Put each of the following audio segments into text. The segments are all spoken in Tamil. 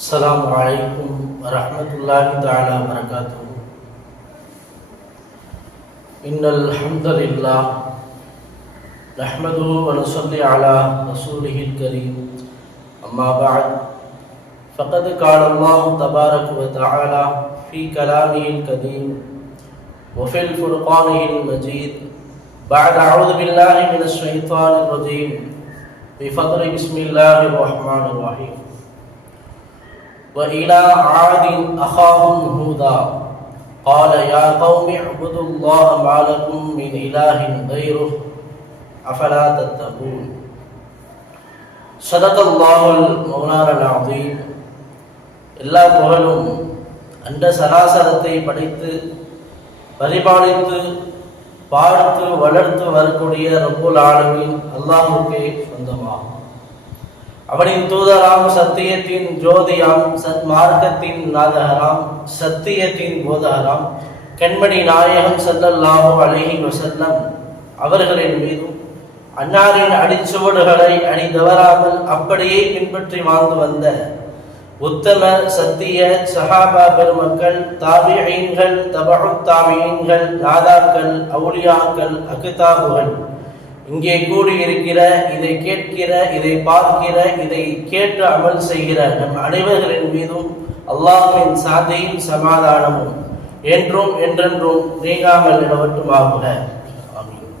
السلام عليكم ورحمة الله تعالى وبركاته. إن الحمد لله نحمده ونصلي على رسوله الكريم. أما بعد فقد قال الله تبارك وتعالى في كلامه القديم وفي الفرقان المجيد بعد أعوذ بالله من الشيطان الرجيم بفضل بسم الله الرحمن الرحيم. وإلى عاد أخاهم هودا قال يا قوم اعبدوا الله ما لكم من إله غيره أفلا تتقون. صدق الله المولانا العظيم. எல்லா புகழும் அண்ட சராசரத்தை படைத்து பரிபாலித்து பார்த்து வளர்த்து வரக்கூடிய ரப்புல் ஆலமீன் அல்லாஹ்வுக்கே சொந்தமாகும். அவனின் தூதராம், சத்தியத்தின் ஜோதியாம், சன்மார்க்கத்தின் நாதகராம், சத்தியத்தின் போதகராம் கண்மணி நாயகம் ஸல்லல்லாஹு அலைஹி வஸல்லம் அவர்களின் மீதும் அன்னாரின் அடிச்சுவடுகளை அணிதவராமல் அப்படியே பின்பற்றி வாழ்ந்து வந்த உத்தம சத்திய சஹாபா பெருமக்கள், தாபிஈன்கள், தபஉத் தாபிஈன்கள், நாதாக்கள், அவுலியாக்கள், அக்தாபுகள், இங்கே கூடியிருக்கிற, இதை கேட்கிற, இதை பார்க்கிற, இதை கேட்டு அமல் செய்கிற நம் அனைவர்களின் மீதும் அல்லாஹ்வின் சாந்தியும் சமாதானமும் என்றும் என்றென்றும் நீங்காமல் நிலவட்டுமாகுக. ஆமீன்.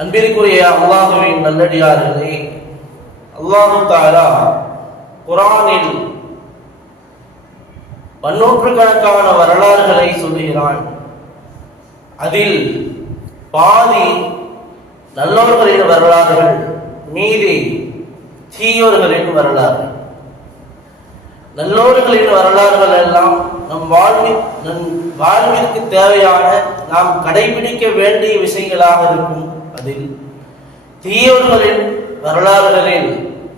அன்பிற்குரிய அல்லாஹ்வின் நல்லடியார்களே, அல்லாஹ் தஆலா குர்ஆனில் பன்னூற்றுக்கணக்கான வரலாறுகளை சொல்லுகிறான். அதில் பாதி நல்லோர்களின் வரலாறுகள், மீதி தீயோர்களின் வரலாறு. நல்லோர்களின் வரலாறுகள் எல்லாம் நம் வாழ்விற்கு தேவையான, நாம் கடைபிடிக்க வேண்டிய விஷயங்களாக இருக்கும். அதில் தீயோர்களின் வரலாறுகளில்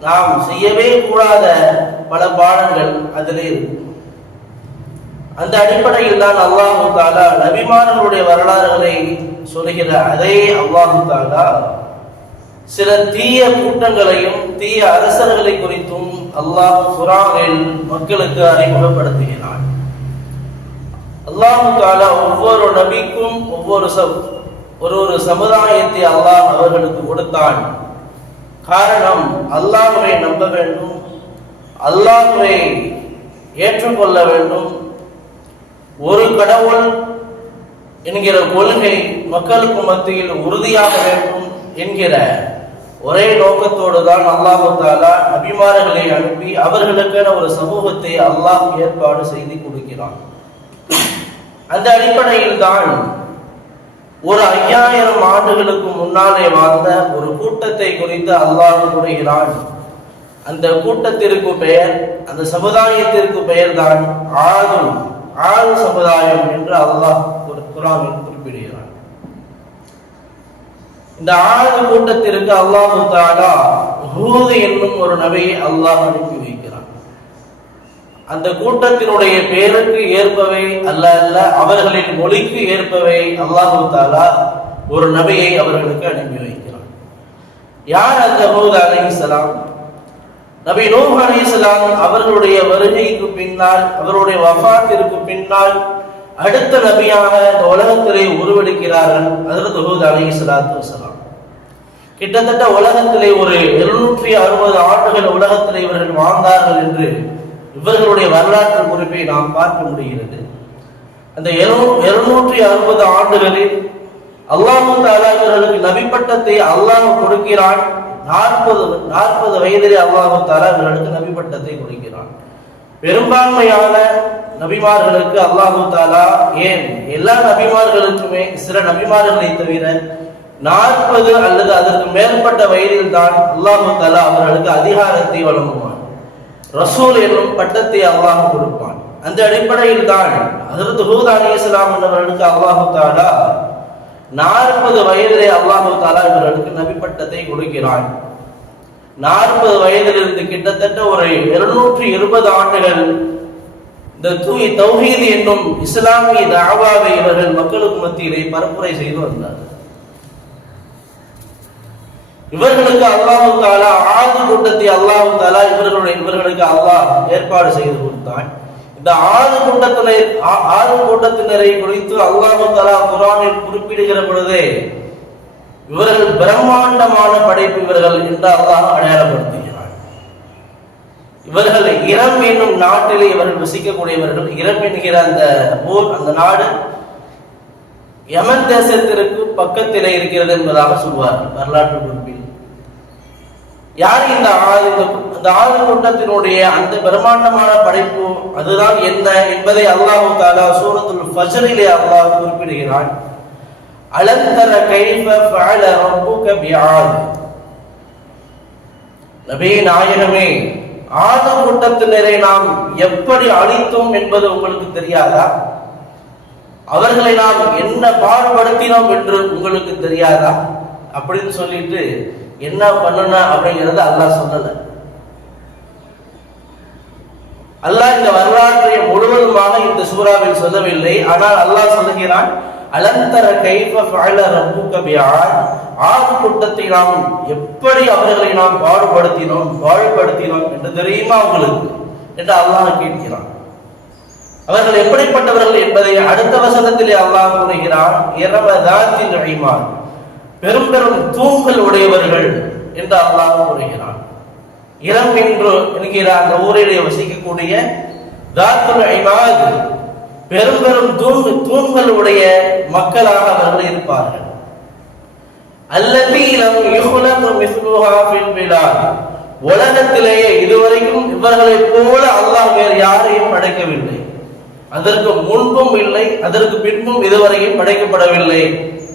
நாம் செய்யவே கூடாத பல பாடங்கள் அதிலே இருக்கும். அந்த அடிப்படையில் தான் அல்லாஹு தஆலா நபிமார்களுடைய வரலாறுகளை சொல்லுகிற அதே அல்லாஹு தஆலா சில தீய கூட்டங்களையும் தீய அரசர்களை குறித்தும் அல்லாஹ் குர்ஆனில் மக்களுக்கு அறிமுகப்படுத்துகிறான். அல்லாஹு தஆலா ஒவ்வொரு நபிக்கும் ஒரு சமுதாயத்தை அல்லாஹ் அவர்களுக்கு கொடுத்தான். காரணம், அல்லாஹ்வை நம்ப வேண்டும், அல்லாஹ்வை ஏற்றுக்கொள்ள வேண்டும், ஒரு கடவுள் என்கிற கொள்கை மக்களுக்கு மத்தியில் உறுதியாக வேண்டும் என்கிற ஒரே நோக்கத்தோடு தான் அல்லாஹ் தஆலா நபிமார்களை அனுப்பி அவர்களுக்கான ஒரு சமூகத்தை அல்லாஹ் ஏற்பாடு செய்து கொடுக்கிறான். அந்த அடிப்படையில் தான் ஒரு 5000 ஆண்டுகளுக்கு முன்னாலே வாழ்ந்த ஒரு கூட்டத்தை குறித்து அல்லாஹ் கூறுகிறான். அந்த கூட்டத்திற்கு பெயர், அந்த சமுதாயத்திற்கு பெயர் தான் ஆது சமுதாயம் என்று அல்லாஹ் குர்ஆனில் குறிப்பிடுகிறான். இந்த ஆது கூட்டத்திற்கு அல்லாஹ் தஆலா ஹூத் என்னும் ஒரு நபியை அல்லாஹ் அனுப்பி வைக்கிறான். அந்த கூட்டத்தினுடைய பெயருக்கு ஏற்பவை அல்ல, அவர்களின் மொழிக்கு ஏற்பவை அல்லாஹ் தஆலா ஒரு நபியை அவர்களுக்கு அனுப்பி வைக்கிறான். யார் அந்த ஹூத் அலைஹிஸ்ஸலாம்? நபி நூஹ் அலைஹிஸ்ஸலாம் அவர்களுடைய வருகைக்கு பின்னால், அவருடைய வஃபாத்திற்கு பின்னால் அடுத்த நபியாக இந்த உலகத்திலே உருவெடுக்கிறார்கள் ஹஜ்ரத் ஹூத் அலைஹிஸ்ஸலாத்து வஸலாம். கிட்டத்தட்ட உலகத்திலே ஒரு 260 ஆண்டுகள் உலகத்திலே இவர்கள் வாழ்ந்தார்கள் என்று இவர்களுடைய வரலாற்று குறிப்பை நாம் பார்க்க முடிகிறது. அந்த 260 ஆண்டுகளில் அல்லாஹ் தஆலா இவர்களுக்கு நபி பட்டத்தை அல்லாஹ் கொடுக்கிறான். 40 வயதிலே அல்லாஹ் தஆலா இவர்களுக்கு நபி பட்டத்தை கொடுக்கிறான். பெரும்பான்மையான நபிமார்களுக்கு அல்லாஹ் தஆலா, ஏன் எல்லா நபிமார்களுக்குமே சில நபிமார்களை தவிர 40 அல்லது அதற்கு மேற்பட்ட வயதில் தான் அல்லாஹ் தஆலா அவர்களுக்கு அதிகாரத்தை வழங்குவான். ரசூல் என்னும் பட்டத்தை அல்லாஹ் கொடுப்பான். அந்த அடிப்படையில் தான் ஹஜ்ரத் ஹூத் அலைஹிஸ்ஸலாம் அவர்களுக்கு அல்லாஹ் தஆலா 40 வயதிலே அல்லாஹ் தஆலா இவர்களுக்கு நபி பட்டத்தை கொடுக்கிறான். 40 வயதிலிருந்து கிட்டத்தட்ட ஒரு 220 ஆண்டுகள் இந்த தௌஹீத் என்னும் இஸ்லாமிய தஅவாவை இவர்கள் மக்களுக்கு மத்தியிலே பரப்புரை செய்து வந்தார்கள். இவர்களுக்கு அல்லாஹ் தஆலா ஆது கூட்டத்தை அல்லாஹ் தஆலா இவர்களுக்கு அல்லாஹ் ஏற்பாடு செய்து கொடுத்தான். இந்த ஆறு கூட்டத்தினரை குறித்து அல்லாஹ் தஆலா குர்ஆனில் குறிப்பிடுகிற பொழுதே இவர்கள் பிரம்மாண்டமான படைப்பு இவர்கள் என்று அல்லாஹ் அடையாளப்படுத்துகிறார். இவர்கள் இரம் என்னும் நாட்டிலே இவர்கள் வசிக்கக்கூடியவர்கள். இரம் என்கிற அந்த ஊர், அந்த நாடு யமன் தேசத்திற்கு பக்கத்திலே இருக்கிறது என்பதாக சொல்வார்கள் வரலாற்று குறிப்பில். யார் இந்த ஆறு கூட்டத்தினுடைய அந்த பிரம்மாண்டமான படைப்பு அதுதான் என்ன என்பதை அல்லாஹ் தஆலா சூரத்துல் ஃபஜ்ரிலே அல்லாஹ் குறிப்பிடுகிறான். அலம் தர கைஃப ஃபஅல ரப்புக பிஆத். நபி நாயகமே, ஆது கூட்டத்தினரை நாம் எப்படி அழித்தோம் என்பது உங்களுக்கு தெரியாதா? அவர்களை நாம் என்ன பாடுபடுத்தினோம் என்று உங்களுக்கு தெரியாதா? அப்படின்னு சொல்லிட்டு என்ன பண்ணன அப்படிங்கறத அல்லாஹ் சொல்லல. அல்லாஹ் இந்த வரலாற்றை முழுவதுமாக இந்த சூறாவில் சொல்லவில்லை. ஆனால் அல்லாஹ் சொல்லுகிறான், அலந்தர கைஃப ஃபஅல ரப்புக பிஆத். ஆது கூட்டத்தை நாம் எப்படி அவர்களை நாம் பாடுபடுத்தினோம் என்று தெரியுமா உங்களுக்கு என்று அல்லாஹ் கேட்கிறான். அவர்கள் எப்படிப்பட்டவர்கள் என்பதை அடுத்த வசனத்திலே அல்லாஹ் கூறுகிறான். இரவதாத்தில் ஈமான், பெரும் பெரும் தூண்கள் உடையவர்கள் என்று அல்லாஹ் கூறுகிறான். இரம் என்று என்கிற அந்த ஊரிலே வசிக்கக்கூடிய தாத்துல் ஈமான், பெரும் பெரும் தூண்கள் உடைய மக்களாக அவர்கள் இருப்பார்கள். அல்லதி லம் யுஹ்லகு மிஸ்லுஹா ஃபில் பிலாத். உலகத்திலேயே இதுவரைக்கும் இவர்களை போல அல்லாஹ் வேறு யாரையும் படைக்கவில்லை. அதற்கு முன்பும் இல்லை, அதற்கு பின்பும் இதுவரையும் படைக்கப்படவில்லை,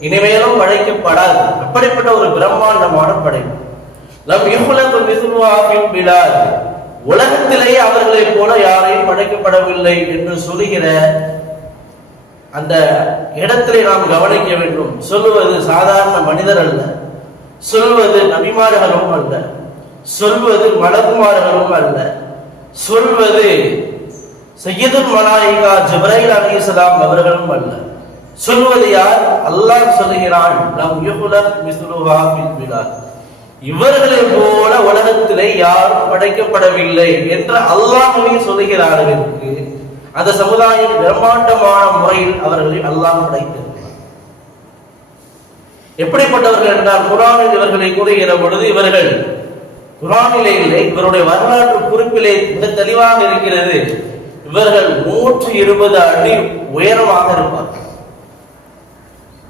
இனிமேலும் படைக்கப்படாது. அப்படிப்பட்ட ஒரு பிரம்மாண்டமான படைப்பு. லம் யுஹ்லகு மிஸ்லுஹா ஃபில் பிலாத். உலகத்திலேயே அவர்களை போல யாரையும் படைக்கப்படவில்லை என்று சொல்லுகிற அந்த இடத்திலே நாம் கவனிக்க வேண்டும். சொல்லுவது சாதாரண மனிதர் அல்ல, சொல்வது நபிமார்களும் அல்ல, சொல்வது மலக்குமார்களும் அல்ல, சொல்வது சய்யிதுல் மலாயிகா ஜிப்ரைல் அலைஹிஸ்ஸலாம் அவர்களும் அல்ல. சொல்வது யார்? அல்லாஹ் சொல்லுகிறான், லம் யுஹ்லக் மிஸ்லுஹா ஃபில் பிலாத். இவர்களை போல உலகத்திலே யாரும் படைக்கப்படவில்லை என்று அல்லாஹ்வே சொல்லுகிறார்களுக்கு அந்த சமுதாயம் பிரம்மாண்டமான முறையில் அவர்களை அல்லாஹ் படைத்திருக்கிறார். எப்படிப்பட்டவர்கள் என்றால், குர்ஆனில் இவர்களை கூறுகிற பொழுது இவர்கள் குர்ஆனிலே இல்லை, இவருடைய வரலாற்று குறிப்பிலே மிக தெளிவாக இருக்கிறது. இவர்கள் 120 அடி உயரமாக இருப்பார்கள்.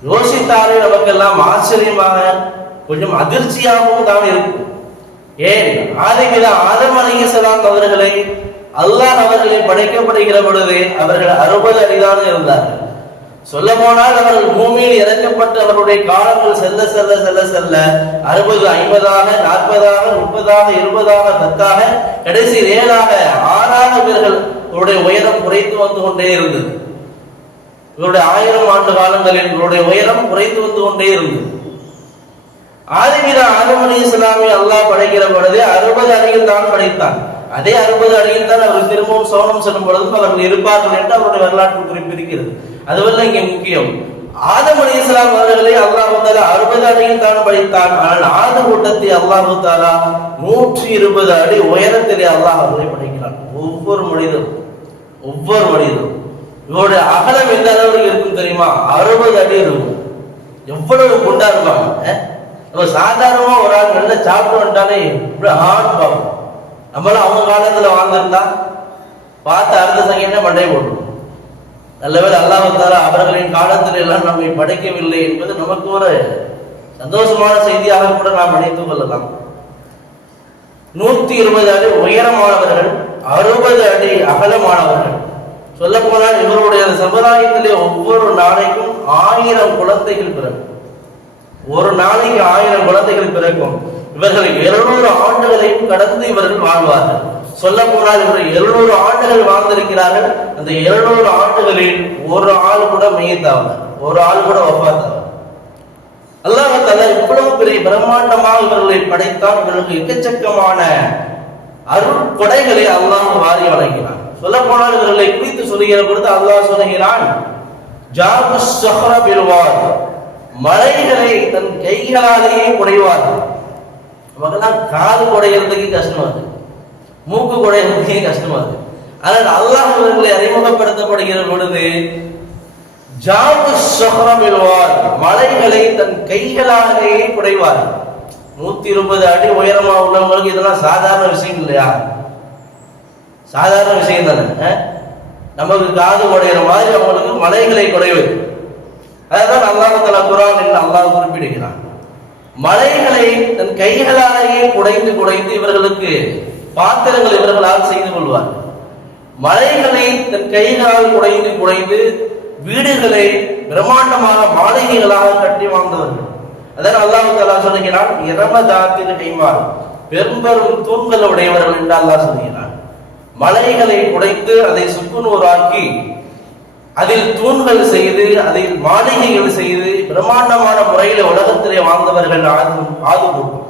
யோசித்தாலே நமக்கெல்லாம் ஆச்சரியமாக கொஞ்சம் அதிர்ச்சியாகவும் தான் இருக்கும். ஏன் ஆதம் அலைஹிஸ்ஸலாம் அவர்களை அல்லாஹ் அவர்களை படைக்கப்படுகிற பொழுது அவர்கள் 60 அடிதான் இருந்தார்கள். சொல்ல போனால் அவர்கள் பூமியில் இறக்கப்பட்டு அவருடைய காலங்கள் செல்ல செல்ல செல்ல செல்ல 60, 50ஆக, 40ஆக, 30ஆக, 20ஆக, 10ஆக, கடைசி 7ஆக, 6ஆக இவர்களுடைய உயரம் குறைத்து வந்து கொண்டே இருந்தது. இவருடைய 1000 ஆண்டு காலங்களில் இவருடைய உயரம் குறைத்து வந்து கொண்டே இருந்தது. ஆதம் அலைஹிஸ்ஸலாமை அல்லாஹ் படைக்கிற பொழுது 60 அடியில் தான் படைத்தான். அதே 60 அடியில் தான் அவர்கள் திரும்பவும் சோனம் செல்லும் பொழுதும் அவர்கள் இருப்பார்கள் என்று அவருடைய வரலாற்று குறிப்பு இருக்கிறது. அதுவல்ல இங்கே முக்கியம். ஆதம் அலைஹிஸ்ஸலாம் அவர்களை அல்லாஹ் தஆலா 60 அடியில் தான் படைத்தான். ஆனால் ஆது கூட்டத்தை அல்லாஹ் தஆலா 120 அடி உயரத்திலே அல்லாஹ் அவர்களை படைக்கிறான். ஒவ்வொரு மனிதரும் இவருடைய அகலம் எந்த அளவுக்கு இருக்கும் தெரியுமா? 60 அடி இருக்கும். எவ்வளவு குண்டா இருப்பாங்க. சாதாரணமா ஒரு ஆள் நல்ல சாப்பிட்டு வந்துட்டாலே இப்படி ஆண் பார்ப்போம். நம்மளாம் அவங்க காலத்துல வாழ்ந்திருந்தா பார்த்து அடுத்த செகண்டே மண்டையை போட்டுருவோம். நல்லவேளை அல்லாஹ் தஆலா அவர்களின் காலத்தில் எல்லாம் நம்மை படைக்கவில்லை என்பது நமக்கு ஒரு சந்தோஷமான செய்தியாக கூட நாம் நினைத்துக் கொள்ளலாம். 120 அடி உயரமானவர்கள், 60 அடி அகலமானவர்கள். சொல்ல போனால் இவருடைய சமுதாயத்திலே ஒவ்வொரு நாளைக்கும் 1000 குழந்தைகள் பிறக்கும். ஒரு நாளைக்கு 1000 குழந்தைகள் பிறக்கும். இவர்கள் 700 ஆண்டுகளையும் கடந்து இவர்கள் வாழ்வார்கள். சொல்ல போனால் இவர்கள் 700 ஆண்டுகள் வாழ்ந்திருக்கிறார்கள். அந்த 700 ஆண்டுகளில் ஒரு ஆள் கூட மையத்தாவல, ஒரு ஆள் கூட வஃபாத்தாவல. அல்லாஹ் தஆலா இவ்வளவு பெரிய பிரம்மாண்டமாக இவர்களை படைத்தான். இவர்களுக்கு எக்கச்சக்கமான அருள் கொடைகளை அல்லாஹ் வாரி வழங்கினான். சொல்ல போனால் இவர்களை குறித்து சொல்லுகிற பொழுது அல்லாஹ் சொல்லுகிறான், ஜாபு ஸஹ்ர பில் வாத். மலைகளை தன் கைகளாலேயே குடைவார்கள். நமக்கெல்லாம் காது குடையிறதுக்கு கஷ்டமா இருக்கு, மூக்கு குடையிறதுக்கே கஷ்டமா இருக்கு. ஆனால் அல்லாஹ் அவர்களை அறிமுகப்படுத்தப்படுகிற பொழுது மலைகளை தன் கைகளாலேயே குடைவார். 120 அடி உயரமா உள்ளவங்களுக்கு இதெல்லாம் சாதாரண விஷயம் இல்லையா? சாதாரண விஷயம் தானே. நமக்கு காது குடையிற மாதிரி அவங்களுக்கு மலைகளை குடைவது. அதான் அல்லாஹ் தஆலா குர்ஆன் என்று அல்லாஹ் குறிப்பிடுகிறான். மலைகளை தன் கைகளாலேயே குடைந்து குடைந்து இவர்களுக்கு பாத்திரங்கள் இவர்களால் செய்து கொள்வார்கள். மலைகளை தன் கைகளால் குடைந்து குடைந்து வீடுகளை பிரம்மாண்டமான மாளிகைகளாக கட்டி வாழ்ந்தவர்கள். அதான் அல்லாஹ் தஆலா சொல்கிறான், இரமதாத்தின் கைமார், பெரும்பெரும் தூண்கள் உடையவர்கள் என்று அல்லாஹ் சொல்கிறான். மலைகளை குடைத்து அதை சுக்குநூறாக்கி அதில் தூண்கள் செய்து அதில் மாளிகைகள் செய்து பிரம்மாண்டமான முறையில் உலகத்திலே வாழ்ந்தவர்கள் ஆது கூட்டம்.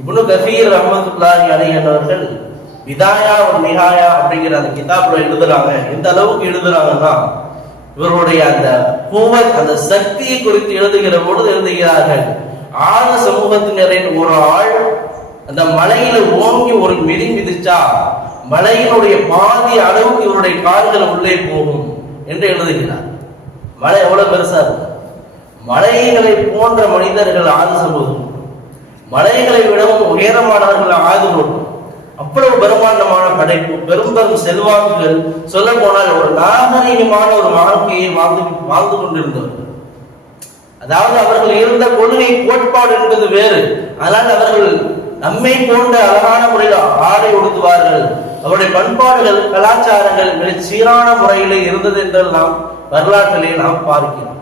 இப்னு கஸீர் ரஹ்மத்துல்லாஹி அலைஹி அவர்கள் விதாயா வ நிஹாயா அப்படிங்கிற அந்த கிதாபுல எழுதுறாங்க. எந்த அளவுக்கு எழுதுறாங்கன்னா, இவருடைய அந்த குவத், அந்த சக்தியை குறித்து எழுதுகிற பொழுது எழுதுகிறார்கள், ஆத சமூகத்தினரின் ஒரு ஆள் அந்த மலையில ஓங்கி ஒரு மிதி மிதிச்சா மலையினுடைய பாதி அளவுக்கு இவருடைய கால்கள் உள்ளே போகும் என்று எழுதுகிறார். மலை எவ்வளவு பெருசா இருக்கு. மலைகளை போன்ற மனிதர்கள் ஆது சமூகம், மலைகளை விடவும் உயரமானவர்கள் ஆது கூட்டம். அவ்வளவு பிரம்மாண்டமான படைப்பு, பெரும் பெரும் செல்வாக்குகள், சொல்ல போனால் ஒரு நாகரீகமான ஒரு வாழ்க்கையை வாழ்ந்து கொண்டிருந்தவர்கள். அதாவது அவர்கள் இருந்த கொள்கை கோட்பாடு என்பது வேறு. ஆனால் அவர்கள் நம்மை போன்ற அழகான முறையில் ஆடை உடுத்துவார்கள். அவருடைய பண்பாடுகள், கலாச்சாரங்கள் மிக சீரான முறையிலே இருந்தது என்று நாம் வரலாற்றிலே நாம் பார்க்கிறோம்.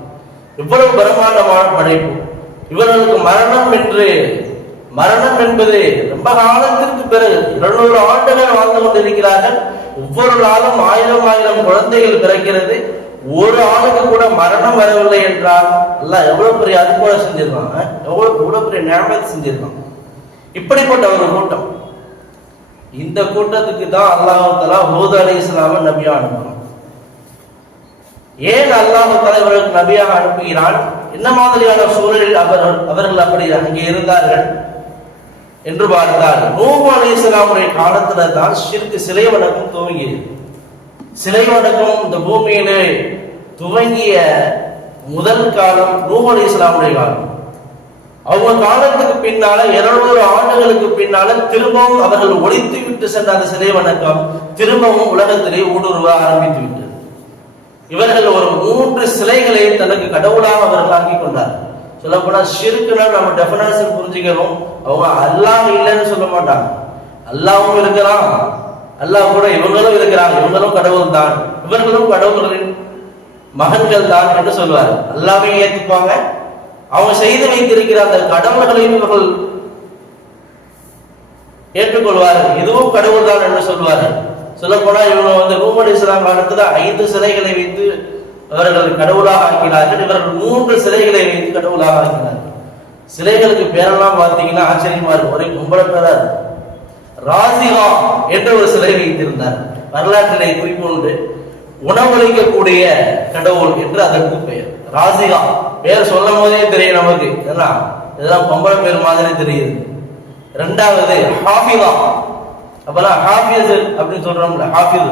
இவ்வளவு பிரம்மாண்டமான படைப்பு. இவர்களுக்கு மரணம் என்பது ரொம்ப காலத்திற்கு பிறகு 200 ஆண்டுகள் வாழ்ந்து கொண்டிருக்கிறார்கள். ஒவ்வொரு நாளும் 1000 குழந்தைகள் பிறக்கிறது. ஒரு ஆளுக்கு கூட மரணம் வரவில்லை என்றால் அல்லாஹ் எவ்வளவு பெரிய அற்புதம் செஞ்சிருக்காங்க, எவ்வளவு பெரிய நியமத் செஞ்சிருக்காங்க. இப்படிப்பட்ட ஒரு கூட்டம். இந்த கூட்டத்துக்கு தான் அல்லாஹ் தஆலா ஹூத் அலைஹிஸ்ஸலாமை நபியா அனுப்புறான். ஏன் அல்லாஹ் தஆலா இவர்களுக்கு நபியாக அனுப்புகிறான்? என்ன மாதிரியான சூழலில் அவர்கள் அப்படி அங்கே இருந்தார்கள் என்று பார்த்தால், நூஹ் அலைஹிஸ்ஸலாமுடைய காலத்துல தான் ஷிர்க், சிலை வணக்கம் துவங்கியது. சிலை வணக்கம் இந்த பூமியிலே துவங்கிய முதல் காலம் நூஹ் அலைஹிஸ்ஸலாமுடைய காலம். அவங்க காலத்துக்கு பின்னால 200 ஆண்டுகளுக்கு பின்னால திரும்பவும் அவர்கள் ஒழித்து விட்டு சென்ற அந்த சிலை வணக்கம் திரும்பவும் உலகத்திலே ஊடுருவ ஆரம்பித்து விட்டது. இவர்கள் ஒரு 3 சிலைகளை தனக்கு கடவுளாக அவர்கள் ஆக்கி கொண்டார். சொல்ல போனா ஷிர்க்னா நம்ம டெஃபினேஷன் புரிஞ்சுக்கணும். அவங்க அல்லாஹ் இல்லைன்னு சொல்ல மாட்டாங்க. அல்லாஹ்வும் இருக்கிறான், அல்லாஹ் கூட இவங்களும் இருக்கிறாங்க, இவங்களும் கடவுள் தான், இவர்களும் கடவுள்களின் மகன்கள் தான் என்று சொல்வார். அல்லாஹ்வை ஏற்றுப்பாங்க. அவங்க செய்து வைத்திருக்கிற அந்த கடவுள்களையும் இவர்கள் ஏற்றுக்கொள்வார்கள். இதுவும் கடவுள் தான் என்று சொல்வார்கள். சொல்ல போனா இவங்க நூஹ் அலைஹிஸ்ஸலாம் காலத்துல 5 சிலைகளை வைத்து அவர்கள் கடவுளாக ஆக்கினார்கள். இவர்கள் 3 சிலைகளை வைத்து கடவுளாக ஆக்கினார்கள். சிலைகளுக்கு பேரெல்லாம் பார்த்தீங்கன்னா ஆச்சரியமா இருக்கும். ஒரே பொம்பளை பேரா இருக்கு. ராசிகா என்ற ஒரு சிலை வைத்திருந்தார். வரலாற்றிலே குறிப்பு உண்டு. உணவளிக்கக்கூடிய கடவுள் என்று அதற்கு பெயர் ராசிகா. பேர் சொல்லும் போதே தெரியும் நமக்கு, இதெல்லாம் பொம்பளை பேர் மாதிரி தெரியுது. 2வது ஹாஃபிதா. அப்பெல்லாம் ஹாஃபிஸ் அப்படின்னு சொல்றோம்ல, ஹாஃபிஸ்.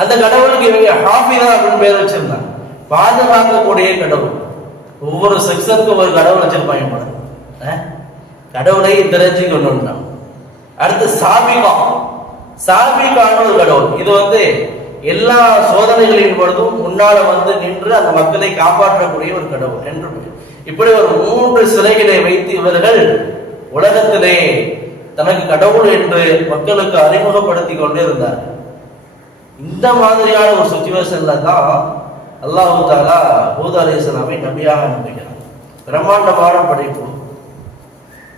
அந்த கடவுளுக்கு இவங்க ஹாஃபிதா அப்படின்னு பேர் வச்சிருந்தாங்க. பாதுகாக்கக்கூடிய கடவுள். ஒவ்வொரு செக்ஷனுக்கும் ஒரு கடவுள் வச்சிருப்பாங்க போல. கடவுளை தெரிஞ்சு கொண்டு வந்தாங்க. அடுத்து சாபிகா. சாபிகான ஒரு கடவுள். இது எல்லா சோதனைகளின் பொழுதும் முன்னால நின்று அந்த மக்களை காப்பாற்றக்கூடிய ஒரு கடவுள் என்று. இப்படி ஒரு 3 சிலைகளை வைத்து இவர்கள் உலகத்திலே தனக்கு கடவுள் என்று மக்களுக்கு அறிமுகப்படுத்தி கொண்டே இருந்தார். இந்த மாதிரியான ஒரு சிச்சுவேஷன்ல தான் அல்லாஹ் தஆலா ஹூத் அலைஹிஸ்ஸலாமை நபியாக அனுப்புகிறார். பிரம்மாண்டமான படைப்பு.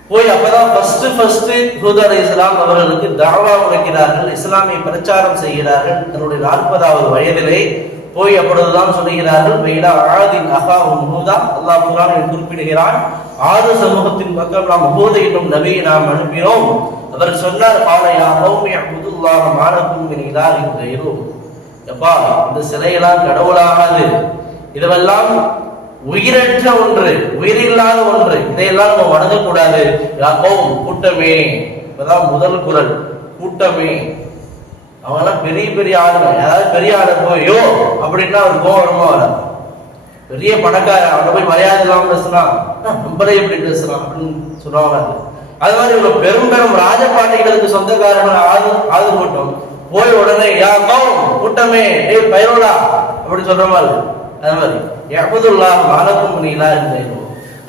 போய் அப்பதான் ஃபர்ஸ்ட் ஹூத் அலைஹிஸ்ஸலாம் அவர்களுக்கு தாவா உரைக்கிறார்கள், இஸ்லாமை பிரச்சாரம் செய்கிறார்கள். தன்னுடைய 40வது வயதிலே போய் அப்பொழுதுதான் சொல்லுகிறார்கள், ஆதின் அஹாஹும் ஹூதா. அல்லாஹ் குர்ஆனில் குறிப்பிடுகிறான், ஆது சமூகத்தின் பக்கம் நாம் ஹூத் என்னும் நபியை நாம் அனுப்பினோம். அவர் சொன்னார், காலையா கௌமி அப்துல்லாஹ் மாலக்கும் மின் இலாஹின் கைரு. எப்பா, இந்த சிலையெல்லாம் கடவுளாகாது, இதுவெல்லாம் உயிரற்ற ஒன்று, உயிரில்லாத ஒன்று, இதையெல்லாம் நம்ம வணங்கக்கூடாது. கூட்டமே, இப்பதான் முதல் குரல், கூட்டமே. அவங்க எல்லாம் பெரிய பெரிய ஆளுங்க, அதாவது பெரிய ஆளு போயோ அப்படின்னா அவர் கோவரமா வராது. பெரிய பணக்கார அவங்க போய் மரியாதை இல்லாம பேசுனா நம்மளே எப்படி பேசுறான் அப்படின்னு சொல்லுவாங்க. அது மாதிரி இவங்க பெரும் பெரும் ராஜபாட்டைகளுக்கு சொந்தக்காரர்கள் ஆது கூட்டம் போய் உடனே கூட்டமே பயிரோடா அப்படி சொல்ற மாதிரி. அது மாதிரி எப்பதுல்லா மாலக்கும் நீலா இருந்தோ,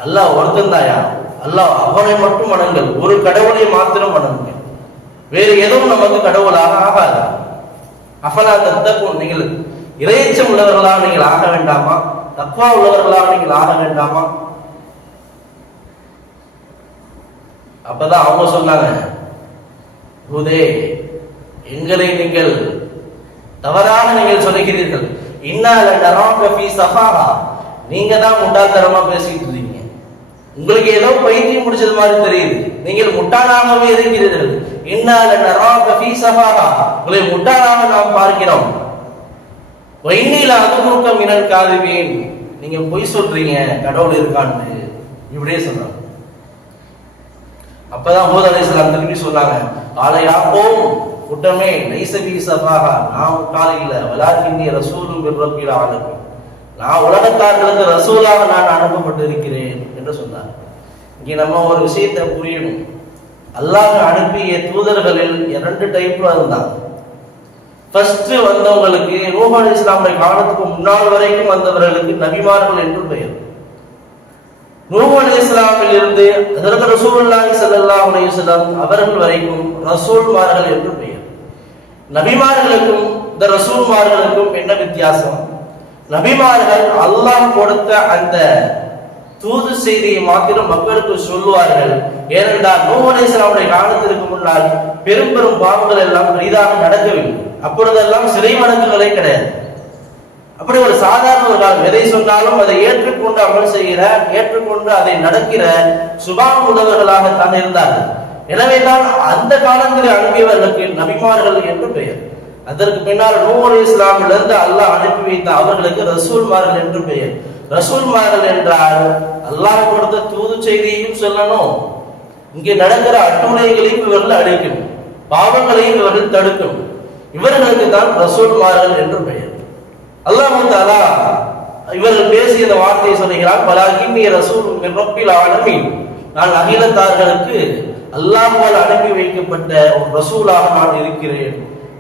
அல்லாஹ் ஒருத்தன் தாயா, அல்லாஹ் அவனை மட்டும் வணங்குங்கள், ஒரு கடவுளை மாத்திரம் வணங்குங்க, வேறு எதுவும் நமக்கு கடவுளாக ஆகாது. அஃபலா தத்தக்கூன், நீங்கள் இறையச்சம் உள்ளவர்களாக நீங்கள் ஆக வேண்டாமா, தக்வா உள்ளவர்களாக நீங்கள் ஆக வேண்டாமா? அப்பதான் அவங்க சொன்னாங்க, ஹூதே எங்களை நீங்கள் தவறாக நீங்கள் சொல்லுகிறீர்கள், இன்னால நராக ஃபீ ஸஃபாஹா, நீங்க தான் முட்டாள்தனமா பேசிட்டு இருக்கீங்க, உங்களுக்கு ஏதோ பைத்தியம் முடிச்சது மாதிரி தெரியுது, நீங்கள் முட்டாளாகவே இருக்கிறீர்கள். இன்னால நராக ஃபீ ஸஃபாஹா, உங்களை முட்டாளாக நாம் பார்க்கிறோம். வைனில அதுமுக மினல் காதிபீன், நீங்க பொய் சொல்றீங்க கடவுள் இருக்கான்னு, இப்படியே சொன்னாங்க. அப்பதான் ஹூத் அலைஹிஸ்ஸலாம் திரும்பி சொன்னாங்க, ஆலையாப்போம் கூட்டமே, லைசபி ஸஃபாஹா, நான் முட்டாள் இல்ல, வலாகின்னி ரசூலும் மிர் ரப்பில் ஆலமீன், நான் உலகத்தார்களுக்கு ரசூலாக நான் அனுப்பப்பட்டிருக்கிறேன் என்று சொன்னார். இங்கே நம்ம ஒரு விஷயத்தை புரியணும். அல்லாஹ் அனுப்பிய தூதர்களில் 2 டைப்ல இருந்தாங்க. ஃபர்ஸ்ட் வந்தவங்களுக்கு நூஹ் அலைஹிஸ்ஸலாமுடைய காலத்துக்கு முன்னால் வரைக்கும் வந்தவர்களுக்கு நபிமார்கள் என்று பெயர். நூஹ் அலைஹிஸ்ஸலாமில் இருந்து ஹஜ்ரத் ரசூலுல்லாஹி ஸல்லல்லாஹு அலைஹி வஸல்லம் அவர்கள் வரைக்கும் ரசூல்மார்கள் என்று பெயர். நபிமார்களுக்கும் இந்த ரசூல்மார்களுக்கும் என்ன வித்தியாசம்? நபிமார்கள் அல்லாஹ் கொடுத்த அந்த தூது செய்தியை மாத்திரம் மக்களுக்கு சொல்லுவார்கள். ஏனென்றால் நூஹ் அலைஹிஸ்ஸலாமுடைய காலத்திற்கு முன்னால் பெரும் பெரும் பாவங்கள் எல்லாம் பெரிதாக நடக்கவில்லை. அப்பொழுதெல்லாம் சிறை வழக்குகளே கிடையாது. அப்படி ஒரு சாதாரண ஒரு காலம், எதை சொன்னாலும் அதை ஏற்றுக்கொண்டு அமல் செய்கிற, ஏற்றுக்கொண்டு அதை நடக்கிற சுபாவம் உள்ளவர்களாக தான் இருந்தார்கள். எனவேதான் அந்த காலங்களில் அனுப்பியவர்களுக்கு நபிமார்கள் என்று பெயர். அதற்கு பின்னால் நூஹ் அலைஹிஸ்ஸலாமிலிருந்து அல்லாஹ் அனுப்பி வைத்த அவர்களுக்கு ரசூல்மார்கள் என்று பெயர். ரசூல்மார்கள் என்றால் அல்லாஹ் கொடுத்த தூது செய்தியையும் சொல்லணும், இங்கே நடக்கிற அட்டுணைகளையும் இவர்கள் அழிக்கணும், பாவங்களையும் இவர்கள் தடுக்கணும். இவர்களுக்கு தான் ரசூல்மார்கள் என்று பெயர். அல்லாஹ் தஆலா இவர்கள் பேசிய இந்த வார்த்தையை சொல்கிறார், வலாகின்னி ரசூலும் மிர் ரப்பில் ஆலமீன், நான் அகிலத்தார்களுக்கு அல்லாஹ்வால் அனுப்பி வைக்கப்பட்ட ஒரு ரசூலாக நான் இருக்கிறேன்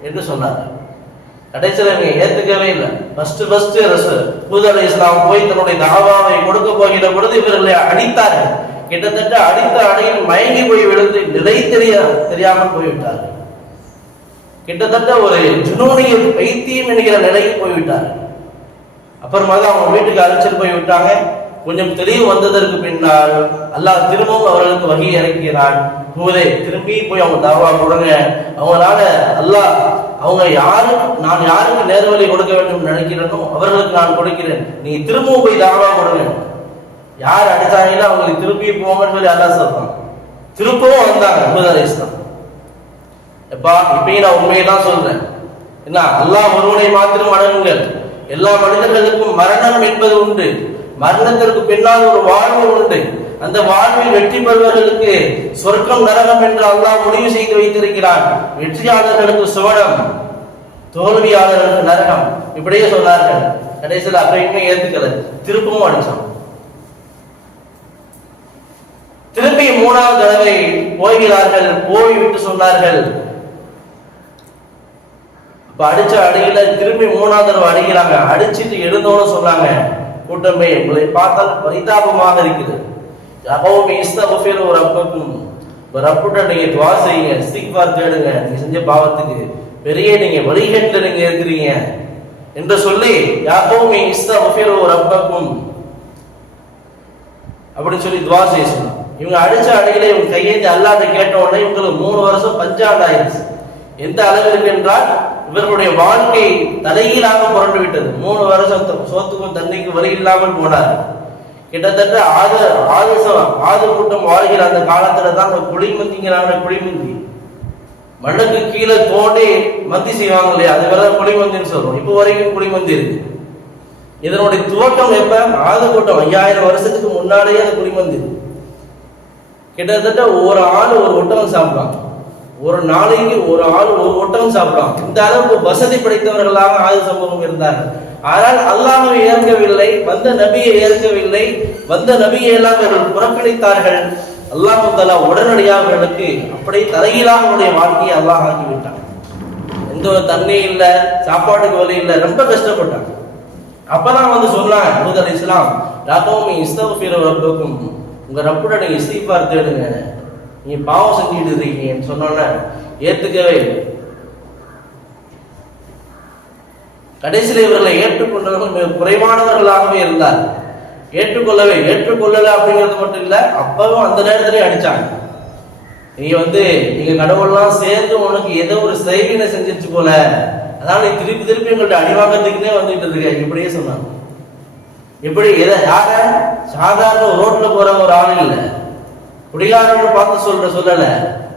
என்று சொன்னார்கள். கடைசியில் ஏத்துக்கவே இல்லை. ஃபர்ஸ்ட் ஹூத் அலைஹிஸ்ஸலாம் போய் தன்னுடைய தாவாவை கொடுக்க போகிற பொழுது இவர்களை அடித்தார்கள். கிட்டத்தட்ட அடித்த அடையில் மயங்கி போய் விழுந்து நிலை தெரியாமல் போய்விட்டார்கள். கிட்டத்தட்ட ஒரு ஜுனூனியல் பைத்தியம் என்கிற நிலைக்கு போய்விட்டார். அப்புறமா தான் அவங்க வீட்டுக்கு அழைச்சிட்டு போய் விட்டாங்க. கொஞ்சம் தெளிவு வந்ததற்கு பின்னால் அல்லாஹ் திரும்பவும் அவர்களுக்கு வகி இறக்கிறான், ஹூதே திரும்பி போய் அவங்க தாவா கொடுங்க, அவங்களால அல்லாஹ் அவங்க நான் யாருக்கு நேர்வழி கொடுக்க வேண்டும் நினைக்கிறேனோ அவர்களுக்கு நான் கொடுக்கிறேன், நீங்க திரும்பவும் போய் தாவா கொடுங்க. யார் அடித்தாங்கன்னா அவங்களுக்கு திரும்பி போங்கன்னு சொல்லி அல்லாஹ் சொல்றான். திரும்பவும் வந்தாங்க ஹூத் அலைஹிஸ்ஸலாம். இப்பயும் நான் உண்மையை தான் சொல்றேன். என்ன, அல்லாஹ் ஒருவனை மாத்திரம் வணங்குங்கள். எல்லா மனிதர்களுக்கும் மரணம் என்பது உண்டு, மரணத்திற்கு பின்னால் ஒரு வாழ்வு உண்டு. அந்த வாழ்வில் வெற்றி பெறுவர்களுக்கு சொர்க்கம் நரகம் என்று அல்லாஹ் முடிவு செய்து வைத்திருக்கிறான். வெற்றியாளர்களுக்கு சுவனம், தோல்வியாளர்களுக்கு நரகம், இப்படியே சொன்னார்கள். கடைசியில் அப்பயுமே ஏத்துக்கல, திருப்பவும் அடிச்சான். திருப்பி 3வது தடவை போகிறார்கள். போய்விட்டு சொன்னார்கள், இப்ப அடிச்ச அடியில திரும்பி 3வது தடவை அடிக்கிறாங்க. அடிச்சுட்டு எழுந்தோன்னு சொன்னாங்க, கூட்டமே உங்களை பார்த்தால் பரிதாபமாக இருக்குது, ரப்புட்ட நீங்க துவா செய்யுங்க, இஸ்திக்பார் தேடுங்க, நீங்க செஞ்ச பாவத்துக்கு பெரிய நீங்க வழிகேட்டில் நீங்க இருக்கிறீங்க என்று சொல்லி யாகோமி இஸ்தக்ஃபிரு ரப்பக்கும் அப்படின்னு சொல்லி துவா செய்ய சொன்னாங்க. இவங்க அடிச்ச அடியில இவங்க கையேந்தி அல்லாஹ்ட்ட கேட்ட உடனே இவங்களுக்கு 3 வருஷம் பஞ்சாண்டு ஆயிடுச்சு. எந்த அளவிற்கு என்றால் இவர்களுடைய வாழ்க்கை தலைகீழாக புரண்டு விட்டது. 3 வருஷம் சோத்துக்கும் தண்ணிக்கும் வழி இல்லாமல் போனார். கிட்டத்தட்ட ஆது கூட்டம் வாழ்கிற அந்த காலத்துல தான் குழிமந்திங்கிறாங்க. குழிமந்தி மண்ணுக்கு கீழே தோண்டி மந்தி செய்வாங்க இல்லையா, அது வேற குழிமந்தின்னு சொல்றோம். இப்போ வரைக்கும் குழிமந்தி இருக்கு. இதனுடைய துவக்கம் எப்ப? ஆது கூட்டம் 5000 வருஷத்துக்கு முன்னாடியே அது குடிமந்து. கிட்டத்தட்ட ஒரு ஆள் ஒரு ஒட்டகம் சாப்பிடலாம், ஒரு நாளைக்கு ஒரு ஆள் ஒரு ஒட்டகம் சாப்பிடலாம். இந்த அளவுக்கு வசதி படைத்தவர்களாக ஆது சமூகம் இருந்தார்கள். ஆனால் அல்லாஹ்வை ஏற்கவில்லை, வந்த நபியை ஏற்கவில்லை, வந்த நபியை எல்லாம் அவர்கள் புறக்கணித்தார்கள். அல்லாஹ் தஆலா உடனடியாக அவர்களுக்கு அப்படியே தலையிலாக அவருடைய வாழ்க்கையை அல்லாஹ் ஆக்கிவிட்டான். எந்த ஒரு தண்ணி இல்லை, சாப்பாட்டுக்கு வழி இல்லை, ரொம்ப கஷ்டப்பட்டாங்க. அப்பதான் வந்து சொன்னாங்க ஹூத் அலைஹிஸ்ஸலாம், யாகௌமி இஸ்தக்ஃபிரு ரப்பக்கும், உங்க ரப்புட நீங்க இஸ்திக்பார் தேடுங்க, நீங்க பாவம் செஞ்சுட்டு இருக்கீங்கன்னு சொன்னோன்னே ஏத்துக்கவே இல்லை. கடைசியில் இவர்களை ஏற்றுக்கொண்டவர்கள் மிக குறைவானவர்களாகவே இருந்தார். ஏற்றுக்கொள்ளல அப்படிங்கிறது மட்டும் இல்ல, அப்பவும் அந்த நேரத்திலே அடிச்சாங்க. நீங்க கடவுள்லாம் சேர்ந்து உனக்கு ஏதோ ஒரு செய்வினை செஞ்சிருச்சு போல, அதான் நீ திருப்பி எங்கள்கிட்ட அடிவாங்கத்துக்குன்னே வந்துட்டு இருக்க, இப்படியே சொன்னாங்க. இப்படி யார சாதாரண ரோட்ல போற ஒரு ஆள் இல்ல, குடிகாரன்னு பார்த்து சொல்லல,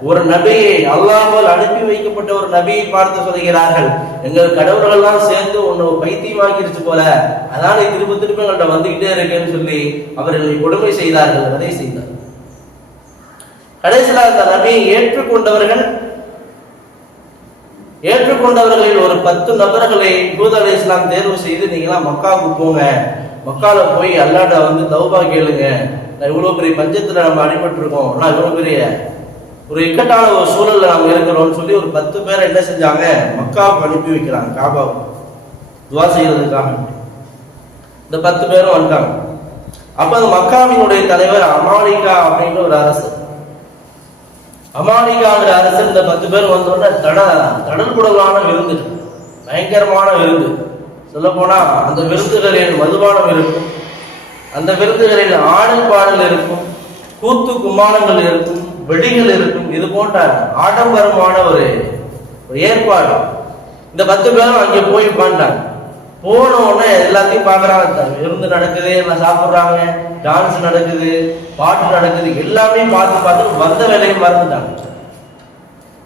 ஒரு நபியை அல்லாஹ்வால் அனுப்பி வைக்கப்பட்ட ஒரு நபியை பார்த்து சொல்கிறார்கள், எங்கள் கடவுள்கள்லாம் சேர்ந்து உன்னை பைத்தியமாக்கிருச்சு போல, அதான் நீ திருப்பி எங்கள்கிட்ட வந்துகிட்டே இருக்கேன்னு சொல்லி அவர்களை கொடுமை செய்தார்கள். அதை செய்தார். கடைசியில் அந்த நபியை ஏற்றுக்கொண்டவர்களில் ஒரு 10 நபர்களை ஹூத் அலைஹிஸ்ஸலாம் தேர்வு செய்து, நீங்களாம் மக்காவுக்கு போங்க, மக்கால போய் அல்லாஹ்ட்ட வந்து தௌபா கேளுங்க, நான் இவ்வளவு பெரிய பஞ்சத்துல நம்ம அடிபட்டு இருக்கோம், நான் இவ்வளவு பெரிய ஒரு இக்கட்டான ஒரு சூழல்ல நாம இருக்கிறோம்னு சொல்லி ஒரு 10 பேரை என்ன செஞ்சாங்க, மக்காவுக்கு அனுப்பி வைக்கிறாங்க, காபாவுக்கு துவா செய்யறதுக்காக. இந்த 10 பேரும் வந்துட்டாங்க. அப்ப அந்த மக்காவினுடைய தலைவர் அமாலிகா அப்படின்ற ஒரு அரசர், அமாலிகாங்கிற அரசர் இந்த 10 பேர் வந்தோடனே தடல்குடலான விருந்து, பயங்கரமான விருந்து. சொல்ல போனா அந்த விருந்துகளில் மதுபானம் இருக்கும், அந்த விருந்துகளில் ஆடல் பாடல் இருக்கும், கூத்து கும்மாளங்கள் இருக்கும், வெடிகள் இருக்கும். இது போன்ற ஆடம்பரமான ஒரு ஏற்பாடு. இந்த 10 பேரும் அங்கே போய் உட்கார்ந்தாங்க. போன உடனே எல்லாத்தையும் பாக்குறாங்க, விருந்து நடக்குது, எல்லாம் சாப்பிடுறாங்க, டான்ஸ் நடக்குது, பாட்டு நடக்குது, எல்லாமே பார்த்து வந்த வேலையும் மறந்துட்டாங்க.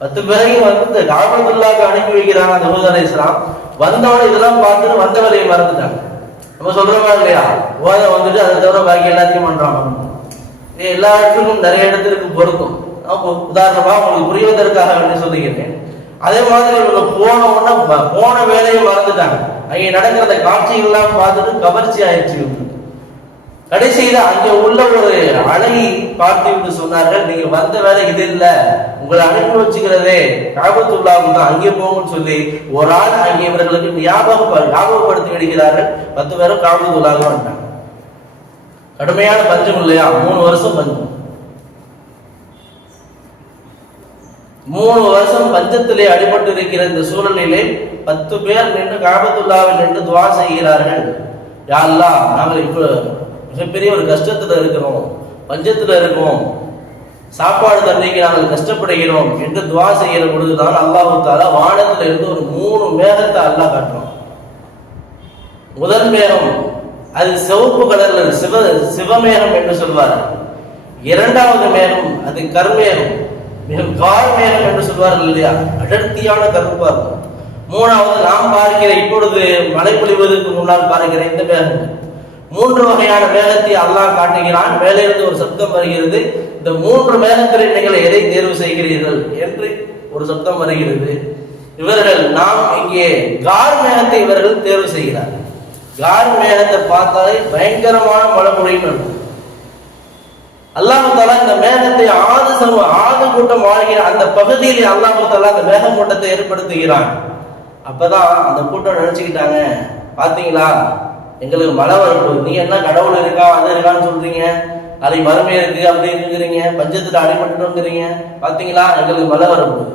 10 பேரையும் வந்து காபத்துல்லாஹ்க்கு அனுப்பி வைக்கிறாங்க அந்த ஹூத் அலைஹிஸ்ஸலாம். வந்தவன இதெல்லாம் பார்த்துட்டு வந்த வேலையை மறந்துட்டாங்க. நம்ம சொல்றோமா இல்லையா, ஓத வந்துட்டு அதை தவிர பாக்கி எல்லாத்தையும் பண்றாங்க. எல்லா இடத்துக்கும் நிறைய இடத்திற்கு பொருக்கும். உதாரணமா உங்களுக்கு புரிவதற்காக வேண்டி சொல்லுகிறேன். அதே மாதிரி இவங்க போன உடனே போன வேலையை மறந்துட்டாங்க. அங்கே நடக்கிற அந்த காட்சிகள்லாம் பார்த்துட்டு கவர்ச்சி ஆயிடுச்சு. கடைசியில அங்க உள்ள ஒரு அழகி பார்த்து விட்டு சொன்னார்கள், நீங்க வந்த வேலை இது இல்ல, உங்களை அனுப்பி வச்சுக்கிறதே காபத்துல்லாஹ்வுக்கு தான், அங்கே போங்கன்னு சொல்லி ஒரு ஆள் அங்கே இவர்களுக்கு ஞாபகப்படுத்தி விடுகிறார்கள். 10 பேரும் காபத்துல்லாஹ்வுக்கு வந்துட்டாங்க. கடுமையான பஞ்சம் இல்லையா, 3 வருஷம் பஞ்சம். 3 வருஷம் பஞ்சத்திலே அடிபட்டு இருக்கிற இந்த சூழ்நிலையிலே 10 பேர் நின்று காபத்துல்லாஹ்வில் நின்று துவா செய்கிறார்கள். யா அல்லாஹ், நாங்கள் இப்ப மிகப்பெரிய ஒரு கஷ்டத்துல இருக்கிறோம், பஞ்சத்துல இருக்கோம், சாப்பாடு தண்ணிக்கு நாங்கள் கஷ்டப்படுகிறோம் என்று துவா செய்கிற பொழுதுதான் அல்லாஹ் தஆலா வானத்துல இருந்து ஒரு 3 மேகத்தை அல்லாஹ் காட்டுறோம். முதல் மேகம் அது சிவப்பு கலர்ல சிவமேகம் என்று சொல்வார். இரண்டாவது மேகம் அது கருமேகம், கார் மேகம் என்று சொல்வார்கள் இல்லையா, அடர்த்தியான கருப்பா இருக்கும். மூணாவது நாம் பார்க்கிற இப்பொழுது மழை பொழிவதற்கு முன்னால் பார்க்கிற இந்த மேகம். 3 வகையான மேகத்தை அல்லாஹ் காட்டுகிறான். மேலிருந்து ஒரு சப்தம் வருகிறது, இந்த 3 மேகங்களில் நீங்கள் எதை தேர்வு செய்கிறீர்கள் என்று ஒரு சப்தம் வருகிறது. இவர்கள் நாம் இங்கே கார் மேகத்தை இவர்கள் தேர்வு செய்கிறார்கள். கார் மேகத்தை பார்த்தாலே பயங்கரமான மழை பொழியும். அல்லாஹ் தஆலா இந்த மேகத்தை ஆது கூட்டம் வாழ்கிற அந்த பகுதியில் அல்லாஹ் தஆலா அந்த மேக கூட்டத்தை ஏற்படுத்துகிறான். அப்பதான் அந்த கூட்டம் நினைச்சுக்கிட்டாங்க, பாத்தீங்களா எங்களுக்கு மழை வரப்போகுது, நீங்க என்ன கடவுள் இருக்கா அது இருக்கான்னு சொல்றீங்க, அதை மறுமை இருக்கு அப்படி இருக்குறீங்க, பஞ்சத்துல அடிபட்டுங்கிறீங்க, பாத்தீங்களா எங்களுக்கு மழை வரப்போகுது.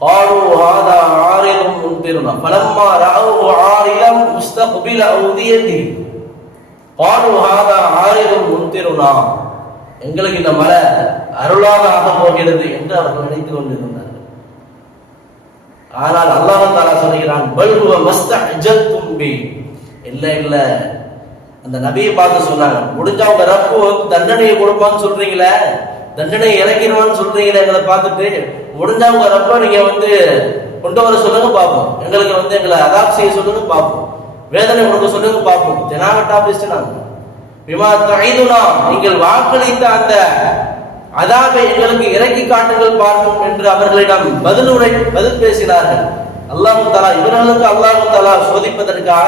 قالوا هذا عارض ممطرنا فلما رأوه عارضا مستقبل أوديتهم قالوا هذا عارض ممطرنا, எங்களுக்கு இந்த மழை அருளாக ஆக போகிறது என்று அவர்கள் நினைத்துக் கொண்டிருந்தார்கள். ஆனால் அல்லாஹ் தஆலா சொல்கிறான், பல் ஹுவ மஸ்தஅஜல்தும் பி, இல்ல அந்த நபியை பார்த்து சொன்னாங்க, முடிஞ்சா உங்க ரப்பு தண்டனையை கொடுப்பான்னு சொல்றீங்களே, தண்டனை இறங்கிடுவான்னு சொல்றீங்களே, எங்களை பார்த்துட்டு முடிஞ்சா உங்க ரப்ப நீங்க கொண்டு வர சொல்லுங்க பார்ப்போம், எங்களுக்கு எங்களை அதாப் செய்ய சொல்லுங்க பார்ப்போம். வேதனை கொடுக்க சொல்லுங்க பார்ப்போம். ஜனாவட்டா பேசினாங்க, பிமா தஈதுனா, நீங்கள் வாக்களித்த அந்த அதாபை எங்களுக்கு இறக்கி காட்டுங்கள் பார்ப்போம் என்று அவர்களிடம் பதில் பேசினார்கள். அல்லாஹ் தஆலா இவர்களுக்கு அல்லாஹ் தஆலா சோதிப்பதற்காக,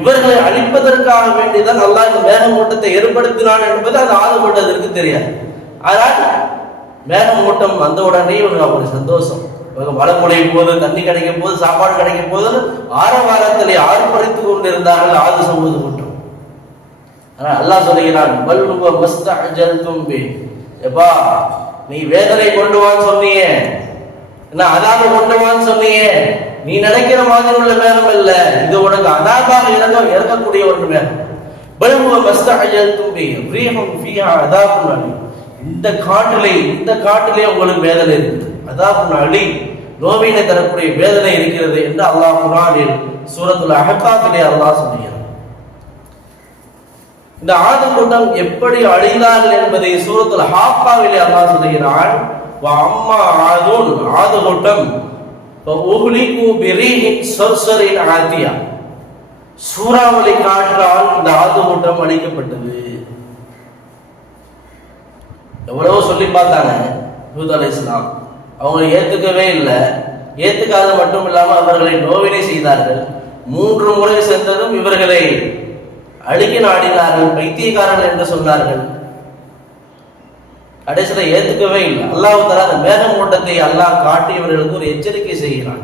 இவர்களை அழிப்பதற்காக வேண்டிதான் அல்லாஹ் இந்த மேகமூட்டத்தை ஏற்படுத்தினான் என்பது அந்த ஆது கூட்டத்திற்கு தெரியாது. ஆனால் மேகமூட்டம் வந்த உடனே ஒரு சந்தோஷம், மழை பொழியும் போது, தண்ணி கிடைக்கும் போது, சாப்பாடு கிடைக்கும் போது ஆரவாரத்திலே ஆர்ப்பரித்துக் கொண்டிருந்தார்கள் ஆது சமூக கூட்டம். ஆனால் அல்லாஹ் சொல்லுகிறான், பல் ஹுவ மஸ்தஅஜல்தும் பி, எப்பா நீ வேதனை கொண்டு வான்னு சொன்னியே, என்ன அதாப கொண்டு வான்னு சொன்னியே, நீ நினைக்கிற மாதிரி உள்ள மேகம் இல்ல, இது உனக்கு அதாபாக இறங்கக்கூடிய ஒரு மேகம். பல் ஹுவ மஸ்தஅஜல்தும் பி ரீஹும் ஃபீஹா அதாபுன் அலீம், இந்த காட்டிலே உங்களுக்கு வேதனை இருக்குது, அதாபுன் அலீம், நோவினை தரக்கூடிய வேதனை இருக்கிறது என்று அல்லாஹ் குர்ஆனில் சூரத்துல் அஹ்காஃபிலே அல்லாஹ் சொல்கிறார். இந்த ஆது கூட்டம் எப்படி அழிந்தார்கள் என்பதை சூரத்துல் ஹாக்காவிலே அல்லாஹ் சொல்கிறான். வஅம்மா ஆதுன், ஆது கூட்டம் ஃபஉஹ்லிகு பிரீஹின் ஸர்ஸரின் ஆதியா, சூறாவளி காற்றால் இந்த ஆது கூட்டம் அழிக்கப்பட்டது. எவ்வளவோ சொல்லி பார்த்தாங்க ஹூத் அலைஹிஸ்ஸலாம், அவங்க ஏத்துக்கவே இல்லை. ஏத்துக்காத மட்டும் இல்லாமல் அவர்களை நோவினை செய்தார்கள். 3 முறை சென்றதும் இவர்களை அழிக்க நாடினார்கள், பைத்தியக்காரர்கள் என்று சொன்னார்கள். கடைசியில் ஏத்துக்கவே இல்லை. அல்லாஹ் தஆலா அந்த மேகமூட்டத்தை அல்லாஹ் காட்டி இவர்களுக்கு ஒரு எச்சரிக்கை செய்கிறான்.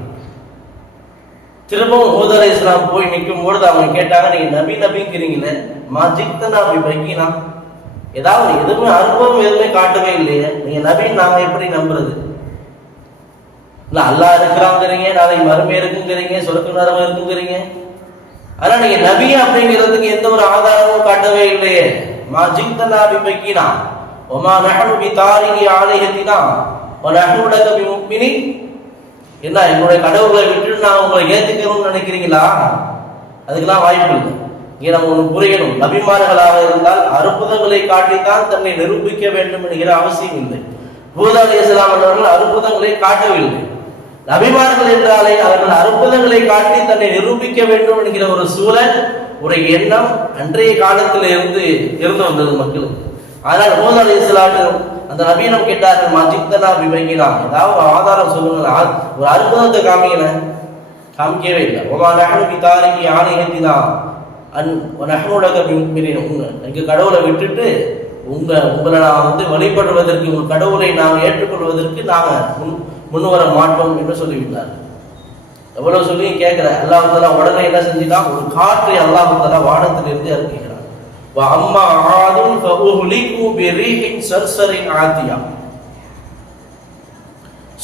திரும்பவும் ஹூத் அலைஹிஸ்ஸலாம் போய் நிற்கும் பொழுது அவங்க கேட்டாங்க, நீங்க நபிங்கிறீங்களே, மா ஜிக்தனா பி பையினா, ஏதாவது எதுவுமே அனுபவம் எதுவுமே காட்டவே இல்லையே, நீங்க நபின்னு நாங்க எப்படி நம்புறது? இல்ல அல்லாஹ் இருக்கிறாங்கிறீங்க, நாளை மறுமை இருக்குங்கிறீங்க, சொர்க்க நரகம் இருக்குங்கிறீங்க, ஆனா நீங்க நபி அப்படிங்கிறதுக்கு எந்த ஒரு ஆதாரமும் காட்டவே இல்லையே. மா ஜிக்தனா பி பையினா வமா நஹனு பி தாரிகி ஆலிஹத்தினா வ நஹனு லக பி முஃமினீன், என்ன என்னுடைய கடவுளை விட்டு நான் உங்களை ஏத்துக்கணும்னு நினைக்கிறீங்களா? அதுக்கெல்லாம் வாய்ப்பு இல்லை. இங்கே நம்ம ஒன்று புரியணும், நபிமார்களாக இருந்தால் அற்புதங்களை காட்டித்தான் தன்னை நிரூபிக்க வேண்டும் என்கிற அவசியம் இல்லை. ஹூத் அலைஹிஸ்ஸலாம் அவர்கள் அற்புதங்களை காட்டவில்லை. நபிமார்கள் என்றாலே அவர்கள் அற்புதங்களை காட்டி தன்னை நிரூபிக்க வேண்டும் என்கிற ஒரு சூழல், ஒரு எண்ணம் அன்றைய காலத்தில் இருந்து வந்தது மக்களுக்கு. ஆனால் ஹூத் அலைஹிஸ்ஸலாம் அந்த நபியிடம் கேட்டார்கள், மா ஜிக்தனா பி பையினா, ஏதாவது ஆதாரம் சொல்லுங்கள், ஒரு அற்புதத்தை காமிக்கவே இல்லை. வமா நஹனு பி தாரிகி ஆலிஹத்தினா எங்க கடவுளை விட்டுட்டு உங்களை நான் வழிபடுவதற்கு, உங்கள் கடவுளை நாம் ஏற்றுக்கொள்வதற்கு நாங்கள் முன்வர மாட்டோம் என்று சொல்லிவிட்டார். எவ்வளவு சொல்லி கேட்கிற அல்லாஹ் தஆலா உடனே என்ன செஞ்சிட்டான், ஒரு காற்றை அல்லாஹ் தஆலா வானத்திலிருந்து இறக்குகிறார். வஅம்மா ஆதுன் ஃபஉஹ்லிகு பிரீஹின் ஸர்ஸரின் ஆதியா,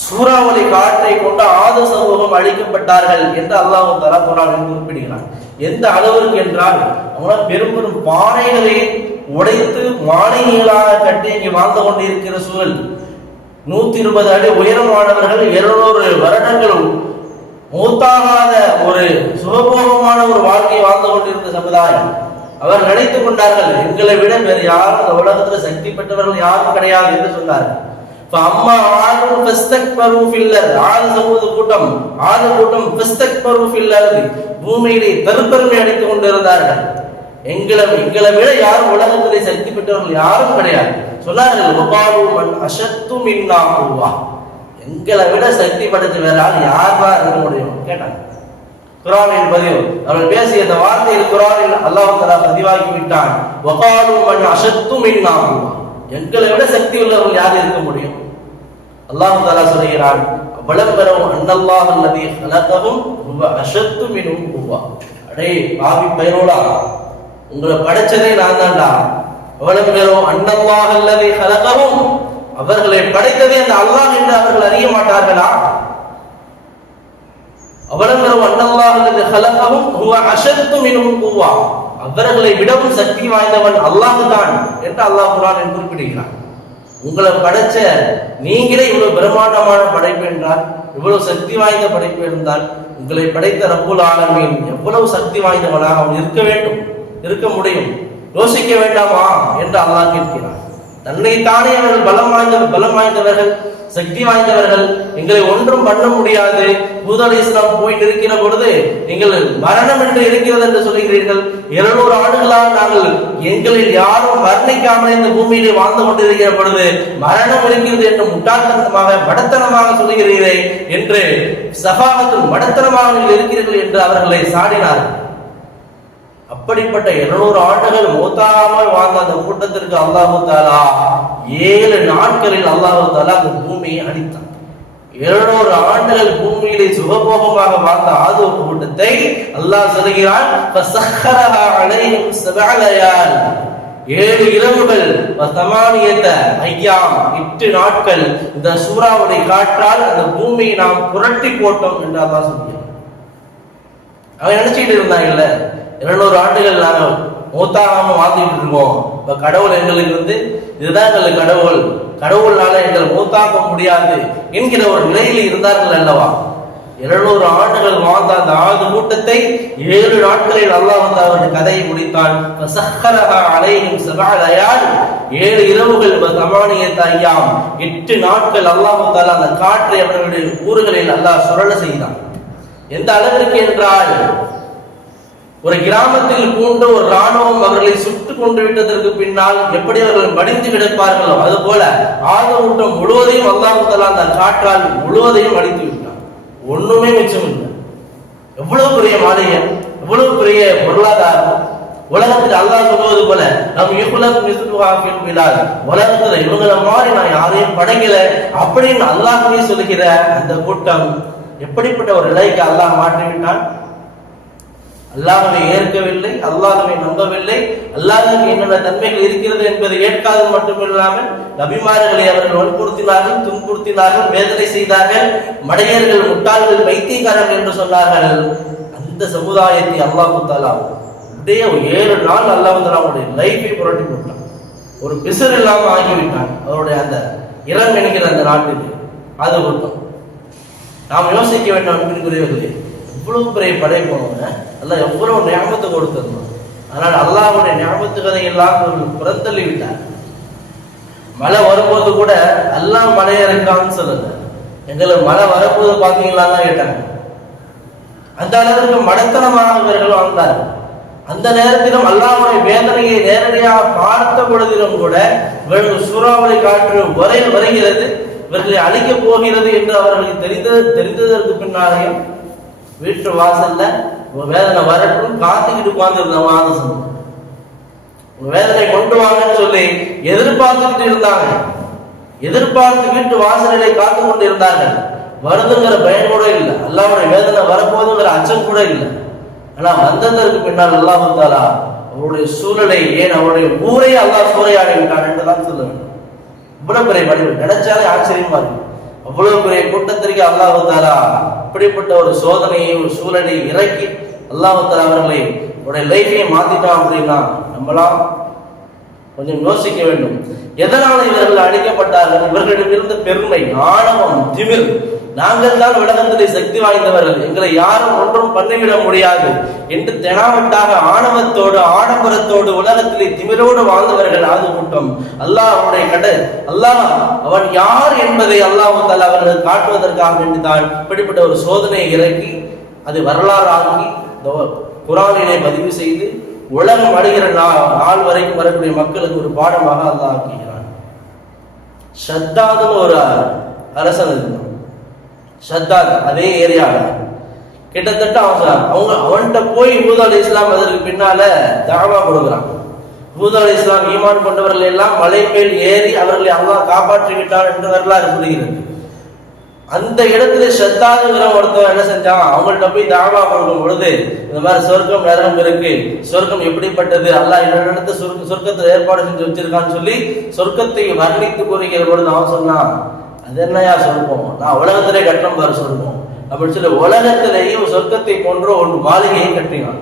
சூறாவளி காற்றை கொண்டு ஆது சமூகம் அழிக்கப்பட்டார்கள் என்று அல்லாஹ் தஆலா குர்ஆனில் குறிப்பிடுகிறார். எந்த அளவிற்கு என்றால், அவங்க பெரும் பெரும் பாறைகளை உடைத்து மாளிகைகளாக கட்டி இங்கே வாழ்ந்து கொண்டிருக்கிற சூழல். 120 அடி உயரமானவர்கள் 200 வருடங்கள் மூத்தாகாத ஒரு சுகபோகமான ஒரு வாழ்க்கையை வாழ்ந்து கொண்டிருந்த சமுதாயம். அவர் நினைத்துக் கொண்டார்கள், எங்களை விட வேறு யாரும் இந்த உலகத்தில் சக்தி பெற்றவர்கள் யாரும் கிடையாது என்று சொன்னார்கள். அம்மா ஆதும் ஃபஸ்தக்பரு ஃபில் அர்த், ஆது சமூக கூட்டம், ஆது கூட்டம் ஃபஸ்தக்பரு ஃபில் அர்த், பூமியிலே தற்பெருமை அடித்துக் கொண்டிருந்தார்கள். எங்களை விட யாரும் உலகத்திலே சக்தி பெற்றவர்கள் யாரும் கிடையாது சொன்னார்கள். வகாலு மன் அஷத்து மின்னா குவா, எங்களை விட சக்தி படைத்த வேற ஆள் யாரா இருக்க முடியும் கேட்டாங்க. குர்ஆனில் பதிவு, அவர்கள் பேசிய இந்த வார்த்தையில் குர்ஆனில் அல்லாஹ் தஆலா பதிவாகி விட்டான். வகாலு மன் அஷத்து மின்னா குவா, எங்களை விட சக்தி உள்ளவர்கள் யார் இருக்க முடியும்? அல்லாஹ் தஆலா சொல்கிறான், வலம்பரவு அன்னல்லாஹ் அல்லதி ஹலகஹும் ஹுவ அஷத்து மின்ஹும் குவா, அடே பாவி பயரோடா, உங்களை படைச்சதே நான் தான்டா. வலம்பரவு அன்னல்லாஹ் அல்லதி ஹலகஹும், அவர்களை படைத்ததே அந்த அல்லாஹ் என்று அவர்கள் அறிய மாட்டார்களா? அவலம்பரவு அன்னல்லாஹ் அல்லதி ஹலகஹும் ஹுவ அஷத்து மின்ஹும் குவா, அவர்களை விடவும் சக்தி வாய்ந்தவன் அல்லாஹ் தான் என்று அல்லாஹ் குர்ஆனில் குறிப்பிடுகிறான். உங்களை படைச்ச நீங்களே இவ்வளவு பிரம்மாண்டமான படைப்பு என்றால், இவ்வளவு சக்தி வாய்ந்த படைப்பு இருந்தால், உங்களை படைத்த ரப்புல் ஆலமீன் எவ்வளவு சக்தி வாய்ந்தவனாக அவன் இருக்க முடியும், யோசிக்க வேண்டாமா என்று அல்லாஹ் கேட்கிறான். தன்னைத்தானே அவர்கள் பலம் வாய்ந்தவர்கள், சக்தி வாய்ந்தவர்கள், எங்களை ஒன்றும் பண்ண முடியாது. ஹூத் அலைஹிஸ்ஸலாம் போய் நிற்கிற பொழுது நீங்கள் மரணம் என்று இருக்கிறது என்று சொல்லுகிறீர்கள். 200 ஆண்டுகளாக நாங்கள் எங்களில் யாரும் மரணிக்காமல் இந்த பூமியிலே வாழ்ந்து கொண்டிருக்கிற பொழுது மரணம் இருக்கிறது என்று முட்டாள்தனமாக மடத்தனமாக சொல்லுகிறீர்களே என்று சஃபாகத்தில் மடத்தனமாக நீங்கள் இருக்கிறீர்கள் என்று அவர்களை சாடினார்கள். அப்படிப்பட்ட 200 ஆண்டுகள் மூத்தாமல் வாழ்ந்த அந்த கூட்டத்திற்கு அல்லாஹு தஆலா 7 நாட்களில் அல்லாஹு தஆலா அந்த பூமியை அழித்தான். 200 ஆண்டுகள் பூமியிலே சுகபோகமாக வாழ்ந்த ஆது கூட்டத்தை அல்லாஹ் சொல்கிறான், ஃபஸஹரஹா அலைஹிம் 7 லயால், 7 இரவுகள், 8 ஐயாம், 8 நாட்கள் இந்த சூறாவளி காற்றால் அந்த பூமியை நாம் புரட்டி போட்டோம் என்று அல்லாஹ் சொல்கிறான். அவன் நினைச்சிட்டு இருந்தாங்கல்ல, 200 ஆண்டுகள் நாங்கள் மூத்தாகாம வாழ்ந்துட்டு இருக்கோம், இப்ப கடவுள் எங்களுக்கு இதுதான் எங்களுக்கு கடவுள்னால எங்களை மூத்தாக்க முடியாது என்கிற ஒரு நிலையில் இருந்தார்கள் அல்லவா. 200 ஆண்டுகள் வாழ்ந்த அந்த ஆது கூட்டத்தை 7 நாட்களில் அல்லாஹ் அவருடைய கதையை முடித்தான். 7 இரவுகள், 8 ஐயாம், 8 நாட்கள் அல்லாஹ் தஆலா அந்த காற்றை அவர்களுடைய ஊர்களில் அல்லாஹ் சுழல செய்தான். எந்த அளவிற்கு என்றால், ஒரு கிராமத்தில் பூண்ட ஒரு ராணுவம் அவர்களை சுட்டு கொண்டு விட்டதற்கு பின்னால் எப்படி அவர்கள் மடிந்து கிடப்பார்களோ அதுபோல ஆது கூட்டம் முழுவதையும் அல்லாஹ் தஆலா அந்த காற்றால் முழுவதையும் அழித்து விட்டான். ஒண்ணுமே மிச்சம் இல்லை. எவ்வளவு பெரிய மாளிகை, எவ்வளவு பெரிய பொருளாதாரம். உலகத்தில் அல்லாஹ் சொல்வது போல நம் உலகத்துல இவங்களை மாதிரி நான் யாரையும் படைக்கல அப்படின்னு அல்லாஹ்வே சொல்லுகிற அந்த கூட்டம் எப்படிப்பட்ட ஒரு நிலைக்கு அல்லாஹ் மாற்றிவிட்டான். அல்லாஹ்வை ஏற்கவில்லை, அல்லாஹ்வை நம்பவில்லை, அல்லாஹ்வுக்கு என்னென்ன தன்மைகள் இருக்கிறது என்பதை ஏற்காது மட்டுமில்லாமல் நபிமார்களை அவர்கள் வற்புறுத்தினார்கள், துன்புறுத்தினார்கள், வேதனை செய்தார்கள். மடையர்கள், முட்டாள்கள், பைத்தியக்காரர்கள் என்று சொன்னார்கள். அந்த சமுதாயத்தை அல்லாஹ் தஆலா அப்படியே 7 நாள் அல்லாஹ் தஆலா அவருடைய லைஃபை புரட்டி போட்டான். ஒரு பிசர் இல்லாமல் ஆகிவிட்டான் அவருடைய அந்த இறங்க என்கிற அந்த நாட்டுக்கு. அது மட்டும் நாம் யோசிக்க வேண்டும் அன்பிற்குரியவர்களே, இவ்வளவு பெரிய படை போனவங்க அல்லாஹ் எவ்வளவு நியாமத்தை கொடுத்திருந்தோம். ஆனால் அல்லாஹ்வுடைய நியாமத்துகளை எல்லாம் புறந்தள்ளி விட்டார். மழை வரும்போது கூட அல்லாஹ் மழையை இருக்கான்னு சொல்லுங்க, எங்களுக்கு மழை வரப்போது பாத்தீங்களான்னு தான் கேட்டாங்க. அந்த அளவிற்கு மடத்தனமாக இவர்கள் வாழ்ந்தார்கள். அந்த நேரத்திலும் அல்லாஹ்வுடைய வேதனையை நேரடியாக பார்த்த பொழுதிலும் கூட இவர்கள் சூறாவளி காற்று வருகிறது, இவர்களை அழிக்கப் போகிறது என்று அவர்களுக்கு தெரிந்ததற்கு பின்னாலேயும் வீட்டு வாசல்ல உங்க வேதனை வரட்டும் காத்துக்கிட்டு உட்கார்ந்து சொன்னாங்க. உங்க வேதனை கொண்டு வாங்கன்னு சொல்லி எதிர்பார்த்துக்கிட்டு இருந்தாங்க. எதிர்பார்த்து வீட்டு வாசலிலே காத்து கொண்டு இருந்தார்கள். வருதுங்கிற பயம் கூட இல்லை, அல்லாஹ்வுடைய வேதனை வரப்போதுங்கிற அச்சம் கூட இல்லை. ஆனா வந்ததற்கு பின்னால் அல்லாஹ் தஆலா அவருடைய சூழலை, ஏன் அவருடைய ஊரை அல்லாஹ் சூறையாடி விட்டான் என்றுதான் சொல்ல வேண்டும். இவ்வளவு பெரிய வடிவு நினைச்சாலே ஆச்சரியமா இருக்கு. அவ்வளவு பெரிய கூட்டத்திற்கு அல்லாஹ் தஆலா அப்படிப்பட்ட ஒரு சோதனையை, ஒரு சூழலை இறக்கி அல்லாஹ் தஆலா அவர்களை உடைய லைஃபையை மாத்திட்டான் அப்படின்னா நம்மளாம் கொஞ்சம் யோசிக்க வேண்டும். எதனால இவர்கள் அழிக்கப்பட்டார்கள்? இவர்களிடம் இருந்த பெருமை, ஆணவம், திமிர். நாங்கள் தான் உலகத்திலே சக்தி வாய்ந்தவர்கள், எங்களை யாரும் ஒன்றும் பண்ணிவிட முடியாது என்று தெனாவட்டாக ஆணவத்தோடு ஆடம்பரத்தோடு உலகத்திலே திமிரோடு வாழ்ந்தவர்கள் ஆது கூட்டம். அல்லாஹ்வுடைய அல்லாஹ் அவன் யார் என்பதை அல்லாஹ் தஆலா அவர்கள் காட்டுவதற்காக வேண்டிதான் இப்படிப்பட்ட ஒரு சோதனையை இறக்கி அது வரலாறு ஆக்கி குர்ஆனிலே பதிவு செய்து உலகம் அடைகிற நாள் வரைக்கும் வரக்கூடிய மக்களுக்கு ஒரு பாடமாக அல்லாஹ் ஆக்குகிறான். ஷத்தாதுன்னு ஒரு அரசன் இருந்தான். ஷத்தாத் அதே ஏரியாவில் கிட்டத்தட்ட அவன்கிட்ட போய் ஹூத் அலைஹிஸ்ஸலாம் அதற்கு பின்னால தஅவா கொடுக்குறான். ஹூத் அலைஹிஸ்ஸலாம் ஈமான் கொண்டவர்கள் எல்லாம் மலை மேல் ஏறி அவர்களை அல்லாஹ் காப்பாற்றி விட்டான் என்று வரலாறு கூறுகிறது. அந்த இடத்துல ஷத்தாதுங்கிற ஒருத்தன் என்ன செஞ்சான், அவங்கள்ட்ட போய் தஅவா கொடுக்கும் பொழுது இந்த மாதிரி சொர்க்கம் நரகம் இருக்கு, சொர்க்கம் எப்படிப்பட்டது, அல்லாஹ் என்னிடத்து சொர்க்கத்தை ஏற்பாடு செஞ்சு வச்சிருக்கான்னு சொல்லி சொர்க்கத்தை வர்ணித்து கூறுகிற பொழுது அவன் சொன்னான், அது என்னையா சொர்க்கம், நான் உலகத்திலே கட்டணம் பாரு சொர்க்கம் அப்படின்னு சொல்லி உலகத்திலேயும் சொர்க்கத்தை போன்ற ஒரு மாளிகையை கட்டினான்.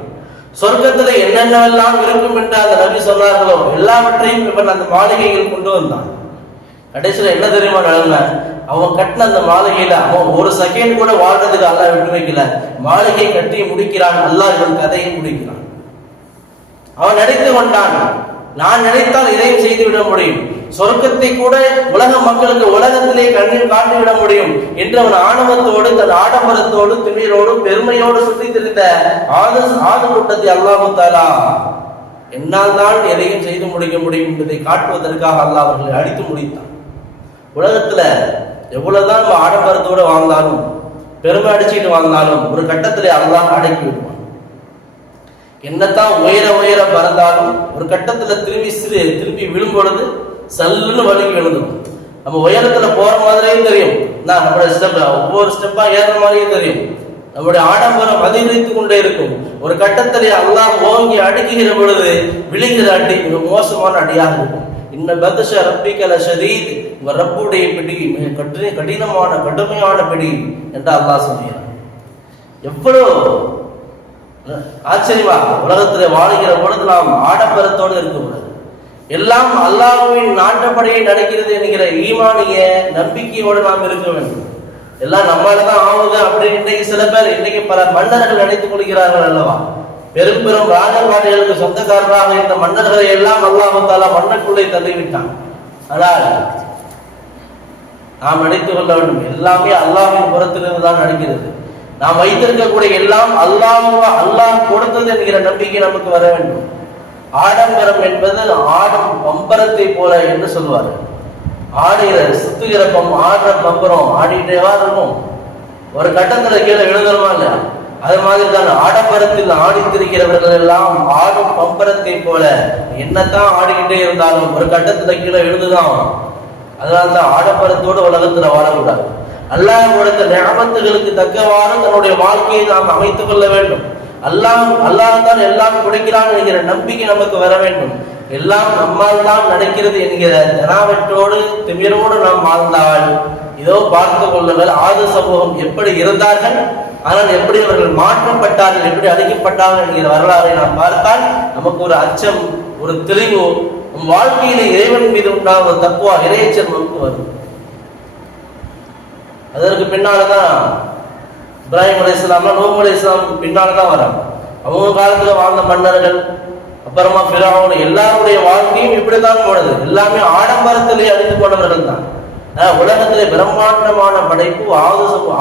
சொர்க்கத்திலே என்னென்னவெல்லாம் இருக்கும் என்று அந்த நபி சொன்னார்களோ எல்லாவற்றையும் இவன் அந்த மாளிகையில் கொண்டு வந்தான். கடைசியில் என்ன தெரியுமா நிலைமை, அவன் கட்டின அந்த மாளிகையில அவன் ஒரு செகண்ட் கூட வாழ்றதுக்கு அல்லாஹ் விட்டு வைக்கல. மாளிகை கட்டி முடிக்கிறான், அல்லாஹ் இவன் கதையை முடிக்கிறான். அவன் நடித்து கொண்டான். நான் நினைத்தால் இதையும் செய்துவிட முடியும், சொர்க்கத்தை கூட உலக மக்களுக்கு உலகத்திலே கண்ணில் காட்டிவிட முடியும் என்று அவன் ஆணவத்தோடு தன் ஆடம்பரத்தோடு திமிரோடு பெருமையோடு சுற்றி திரிந்த ஆது கூட்டத்தை அல்லாஹ் தஆலா என்னால் தான் எதையும் செய்து முடிக்க முடியும் என்பதை காட்டுவதற்காக அல்லாஹ் அவர்களை அடித்து முடித்தான். உலகத்துல எவ்வளவுதான் நம்ம ஆடம்பரத்தோடு வாழ்ந்தாலும் பெருமை அடிச்சுட்டு வாழ்ந்தாலும் ஒரு கட்டத்திலே அல்லாஹ் அடக்கி விடுவான். என்னத்தான் உயர உயர பறந்தாலும் ஒரு கட்டத்துல திரும்பி விழும் பொழுது சல்லுன்னு வலிக்கு விழுந்துடும். நம்ம உயரத்துல போற மாதிரியும் தெரியும், நம்மளுடைய ஸ்டெப் ஒவ்வொரு ஸ்டெப்பா ஏற மாதிரியும் தெரியும், நம்முடைய ஆடம்பரம் அதிகரித்து கொண்டே இருக்கும். ஒரு கட்டத்திலே அல்லாஹ் ஓங்கி அடிக்குகிற பொழுது விழுகிற அடி மிக மோசமான அடியாக இருக்கும். இன்ன பத்ஷ ரப்பிக லஷதீத், உங்க ரப்புடைய பிடி மிக கடுமையான பிடி என்று அல்லாஹ் சொல்கிறார். எவ்வளவு ஆச்சரியமா! உலகத்திலே வாழ்கிற பொழுது நாம் ஆடம்பரத்தோடு இருக்கக்கூடாது. எல்லாம் அல்லாஹ்வின் நாட்டப்படியே நடக்கிறது என்கிற ஈமானிய நம்பிக்கையோடு நாம் இருக்க வேண்டும். எல்லாம் நம்மளதான் ஆகுது அப்படின்னு இன்னைக்கு சில பேர், இன்னைக்கு பல மன்னர்கள் நினைத்துக் கொள்கிறார்கள் அல்லவா. பெரும் பெரும் ராஜபாடிகளுக்கு சொந்தக்காரராக இந்த மன்னர்களை எல்லாம் அல்லாஹ் தஆலா மன்னக்குள்ளே தள்ளிவிட்டான். ஆனால் நாம் நினைத்துக் கொள்ள வேண்டும், எல்லாமே அல்லாஹ்வின் புறத்திலிருந்து தான் நடக்கிறது. நாம் வைத்திருக்கக்கூடிய எல்லாம் அல்லாஹ் கொடுத்தது என்கிற நம்பிக்கை நமக்கு வர வேண்டும். ஆடம்பரம் என்பது ஆடும் பம்பரத்தை போல என்று சொல்வார்கள். ஆடுகிற சுத்துகிற ஆடுற பம்பரம் ஆடிட்டேவா இருக்கும், ஒரு கட்டத்துல கீழே எழுதணுமா இல்லையா? அது மாதிரி தான் ஆடம்பரத்தில் ஆடித்திருக்கிறவர்கள் எல்லாம் ஆடும் பம்பரத்தை போல என்னத்தான் ஆடிக்கிட்டே இருந்தாலும் ஒரு கட்டத்துல கீழே எழுதுதான். அதனால்தான் ஆடம்பரத்தோடு உலகத்துல வாழக்கூடாது. அல்லாஹ் கொடுத்த நிஅமத்துகளுக்கு தக்கவாறு தன்னுடைய வாழ்க்கையை நாம் அமைத்துக் கொள்ள வேண்டும். அல்லாஹ் தான் எல்லாம் கொடுக்கிறான் என்கிற நம்பிக்கை நமக்கு வர வேண்டும். எல்லாம் நம்மால் தான் நடக்கிறது என்கிற ஜனாவற்றோடு திமிரோடு நாம் வாழ்ந்தால் இதோ பார்த்து கொள்ளுங்கள், ஆது சமூகம் எப்படி இருந்தார்கள், ஆனால் எப்படி அவர்கள் மாற்றப்பட்டார்கள், எப்படி அழிக்கப்பட்டார்கள் என்கிற வரலாறை நாம் பார்த்தால் நமக்கு ஒரு அச்சம், ஒரு தெளிவு, நம் வாழ்க்கையில இறைவன் மீது உண்டான தக்குவா இறையச்சல் நமக்கு வரும். அதற்கு பின்னால்தான் இப்ராஹிம் அலைஹிஸ்ஸலாம், நூஹ் அலைஹிஸ்ஸலாம் பின்னால்தான் வராங்க. அவங்க காலத்துல வாழ்ந்த மன்னர்கள், அப்புறமா ஃபிரௌன், எல்லாருடைய வாழ்க்கையும் இப்படித்தான் போனது. எல்லாமே ஆடம்பரத்திலே அழிந்து போனவர்கள் தான். உலகத்திலே பிரம்மாண்டமான படைப்பு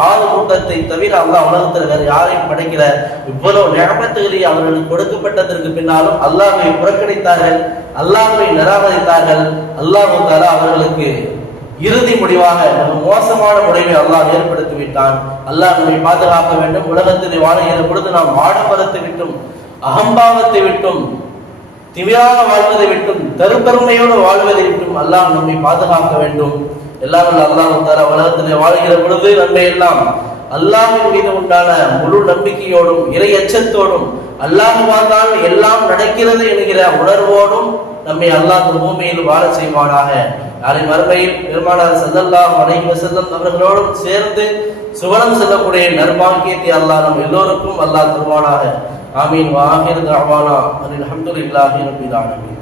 ஆது கூட்டத்தை தவிர அல்லாஹ் உலகத்தில் வேற யாரையும் படைக்கிற. இவ்வளவு நிஅமத்துகளை அவர்களுக்கு கொடுக்கப்பட்டதற்கு பின்னாலும் அல்லாஹ்வை புறக்கணித்தார்கள், அல்லாஹ்வை நிராகரித்தார்கள். அல்லாஹ் தஆலா அவர்களுக்கு இறுதி முடிவாக மோசமான முடிவை அல்லாஹ் ஏற்படுத்தி விட்டான். அல்லாஹ் நம்மை பாதுகாக்க வேண்டும். உலகத்திலே வாழ்கிற பொழுது நாம் ஆடம்பரத்தை விட்டும் அகம்பாவத்தை விட்டும் திமிராக வாழ்வதை விட்டும் தருப்பெருமையோடு வாழ்வதை விட்டும் அல்லாஹ் நம்மை பாதுகாக்க வேண்டும். எல்லாம் அல்லாஹ் தஆலா உலகத்திலே வாழ்கிற பொழுது நம்மை எல்லாம் அல்லாஹ்வின் மீது உண்டான முழு நம்பிக்கையோடும் இறை அச்சத்தோடும் அல்லாஹ்வால் தான் எல்லாம் நடக்கிறது என்கிற உணர்வோடும் நம்மை அல்லாஹ் பூமியில் வாழ செய்வானாக. நாளை மறுமையில் பெருமானார் ஸல்லல்லாஹு அலைஹி வஸல்லம் அவர்களோடும் சேர்ந்து சுவனம் செல்லக்கூடிய நற்பாக்கியத்தை அல்லாஹ் நம் எல்லோருக்கும் அல்லாஹ் தருவானாக. ஆமீன். வ ஆகிரு தஅவானா அல்ஹம்துலில்லாஹி ரப்பில் ஆலமீன்.